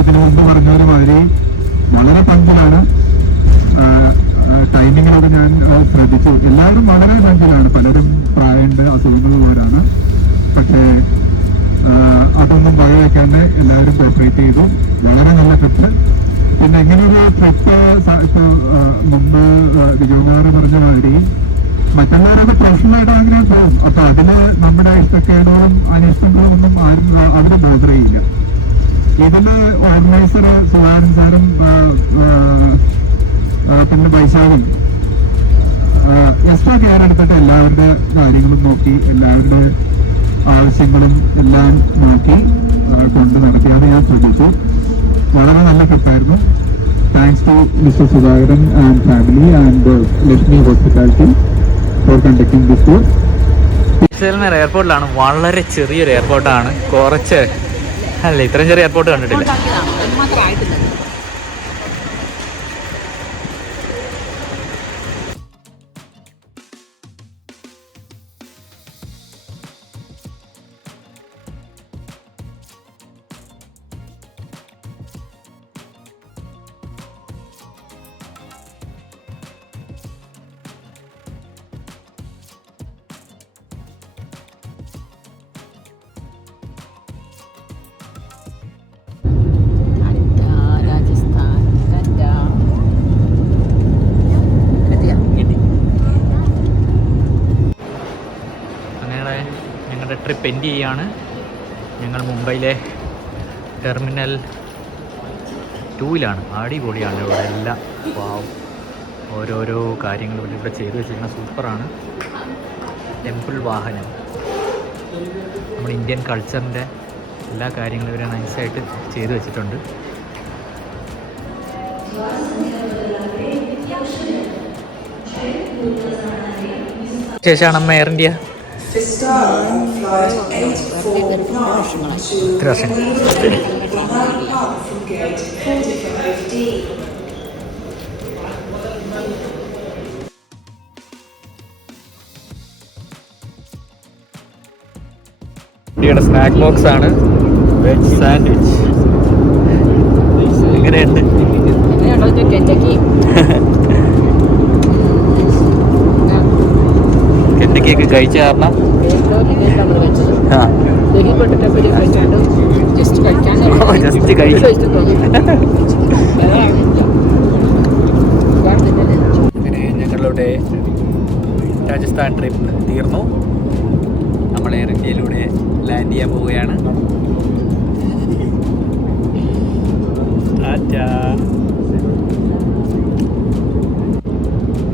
ഇതിനു മുമ്പ് പറഞ്ഞ മാതിരി വളരെ പഞ്ചിലാണ്. ടൈമിങ്ങിലൊക്കെ ഞാൻ ശ്രദ്ധിച്ചു, എല്ലാവരും വളരെ പഞ്ചിലാണ്. പലരും പ്രായമുണ്ട്, അസുഖങ്ങളുള്ളവരാണ്. പക്ഷേ അതൊന്നും വകവയ്ക്കാണ്ട് എല്ലാവരും കോപ്പറേറ്റ് ചെയ്തു. വളരെ നല്ല ട്രിപ്പ്. പിന്നെ ഇങ്ങനൊരു ട്രിപ്പ് മുമ്പ് വിജയകുമാർ പറഞ്ഞ മാതിരി മറ്റുള്ളവരൊക്കെ പ്രൊഫഷണലായിട്ട് അങ്ങനെ പോകും. അപ്പൊ അതില് നമ്മുടെ ഇഷ്ടക്കേടവും അനിഷ്ടങ്ങളും ഒന്നും ആരും അവര് ബോധർ ചെയ്യില്ല. ഇതില് ഓർഗനൈസർ സുധാരൻ സാറും പിന്നെ വൈശാഖും എക്സ്ട്രാ കെയർ എടുത്തിട്ട് എല്ലാവരുടെ കാര്യങ്ങളും നോക്കി, എല്ലാവരുടെ ആവശ്യങ്ങളും എല്ലാം നോക്കി കൊണ്ട് നടത്തിയത് ഞാൻ ശ്രദ്ധിച്ചു. വളരെ നല്ല ട്രിപ്പായിരുന്നു. Thanks to mister Sudhakaran and family and Lakshmi hospitality for conducting this tour. Jaisalmer എയർപോർട്ടിലാണ്. വളരെ ചെറിയൊരു എയർപോർട്ടാണ്. കുറച്ച് അല്ല, ഇത്രയും ചെറിയ എയർപോർട്ട് കണ്ടിട്ടില്ല. ട്രിപ്പ് എൻഡ് ചെയ്യാണ്. ഞങ്ങൾ മുംബൈയിലെ ടെർമിനൽ 2-ലാണ്. അടിപൊളിയാണ് ഇവിടെ എല്ലാം. ഓരോരോ കാര്യങ്ങളും ഇവിടെ ചെയ്തു വെച്ചിരിക്കുന്ന സൂപ്പറാണ്. ടെമ്പിൾ വാഹനം, നമ്മുടെ ഇന്ത്യൻ കൾച്ചറിൻ്റെ എല്ലാ കാര്യങ്ങളും ഇവരെ നൈസായിട്ട് ചെയ്തു വെച്ചിട്ടുണ്ട്. ശേഷമാണ് അമ്മ എയർ ഇന്ത്യ ഇന്ത്യയുടെ സ്നാക്ക് ബോക്സ് ആണ്. വെജ് സാൻഡ്വിച്ച് എങ്ങനെയുണ്ട്? കെൻഡക്കിയൊക്കെ കഴിച്ച കാരണം ജസ്റ്റ് കഴിച്ചു. അങ്ങനെ ഞങ്ങളുടെ രാജസ്ഥാൻ ട്രിപ്പ് തീർന്നു. നമ്മൾ എയർ ഇന്ത്യയിലൂടെ ലാൻഡ് ചെയ്യാൻ പോവുകയാണ്.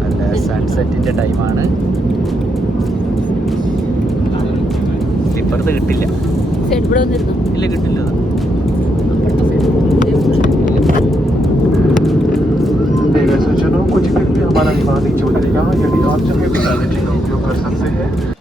നല്ല സൺസെറ്റിൻ്റെ ടൈമാണ്. ഇപ്പുറത്ത് കിട്ടില്ല. ഇല്ല, കിട്ടില്ല. हमारा विमान नीचे उतरेगा। यदि आप चाहें तो टॉयलेटिंग का उपयोग कर सकते हैं।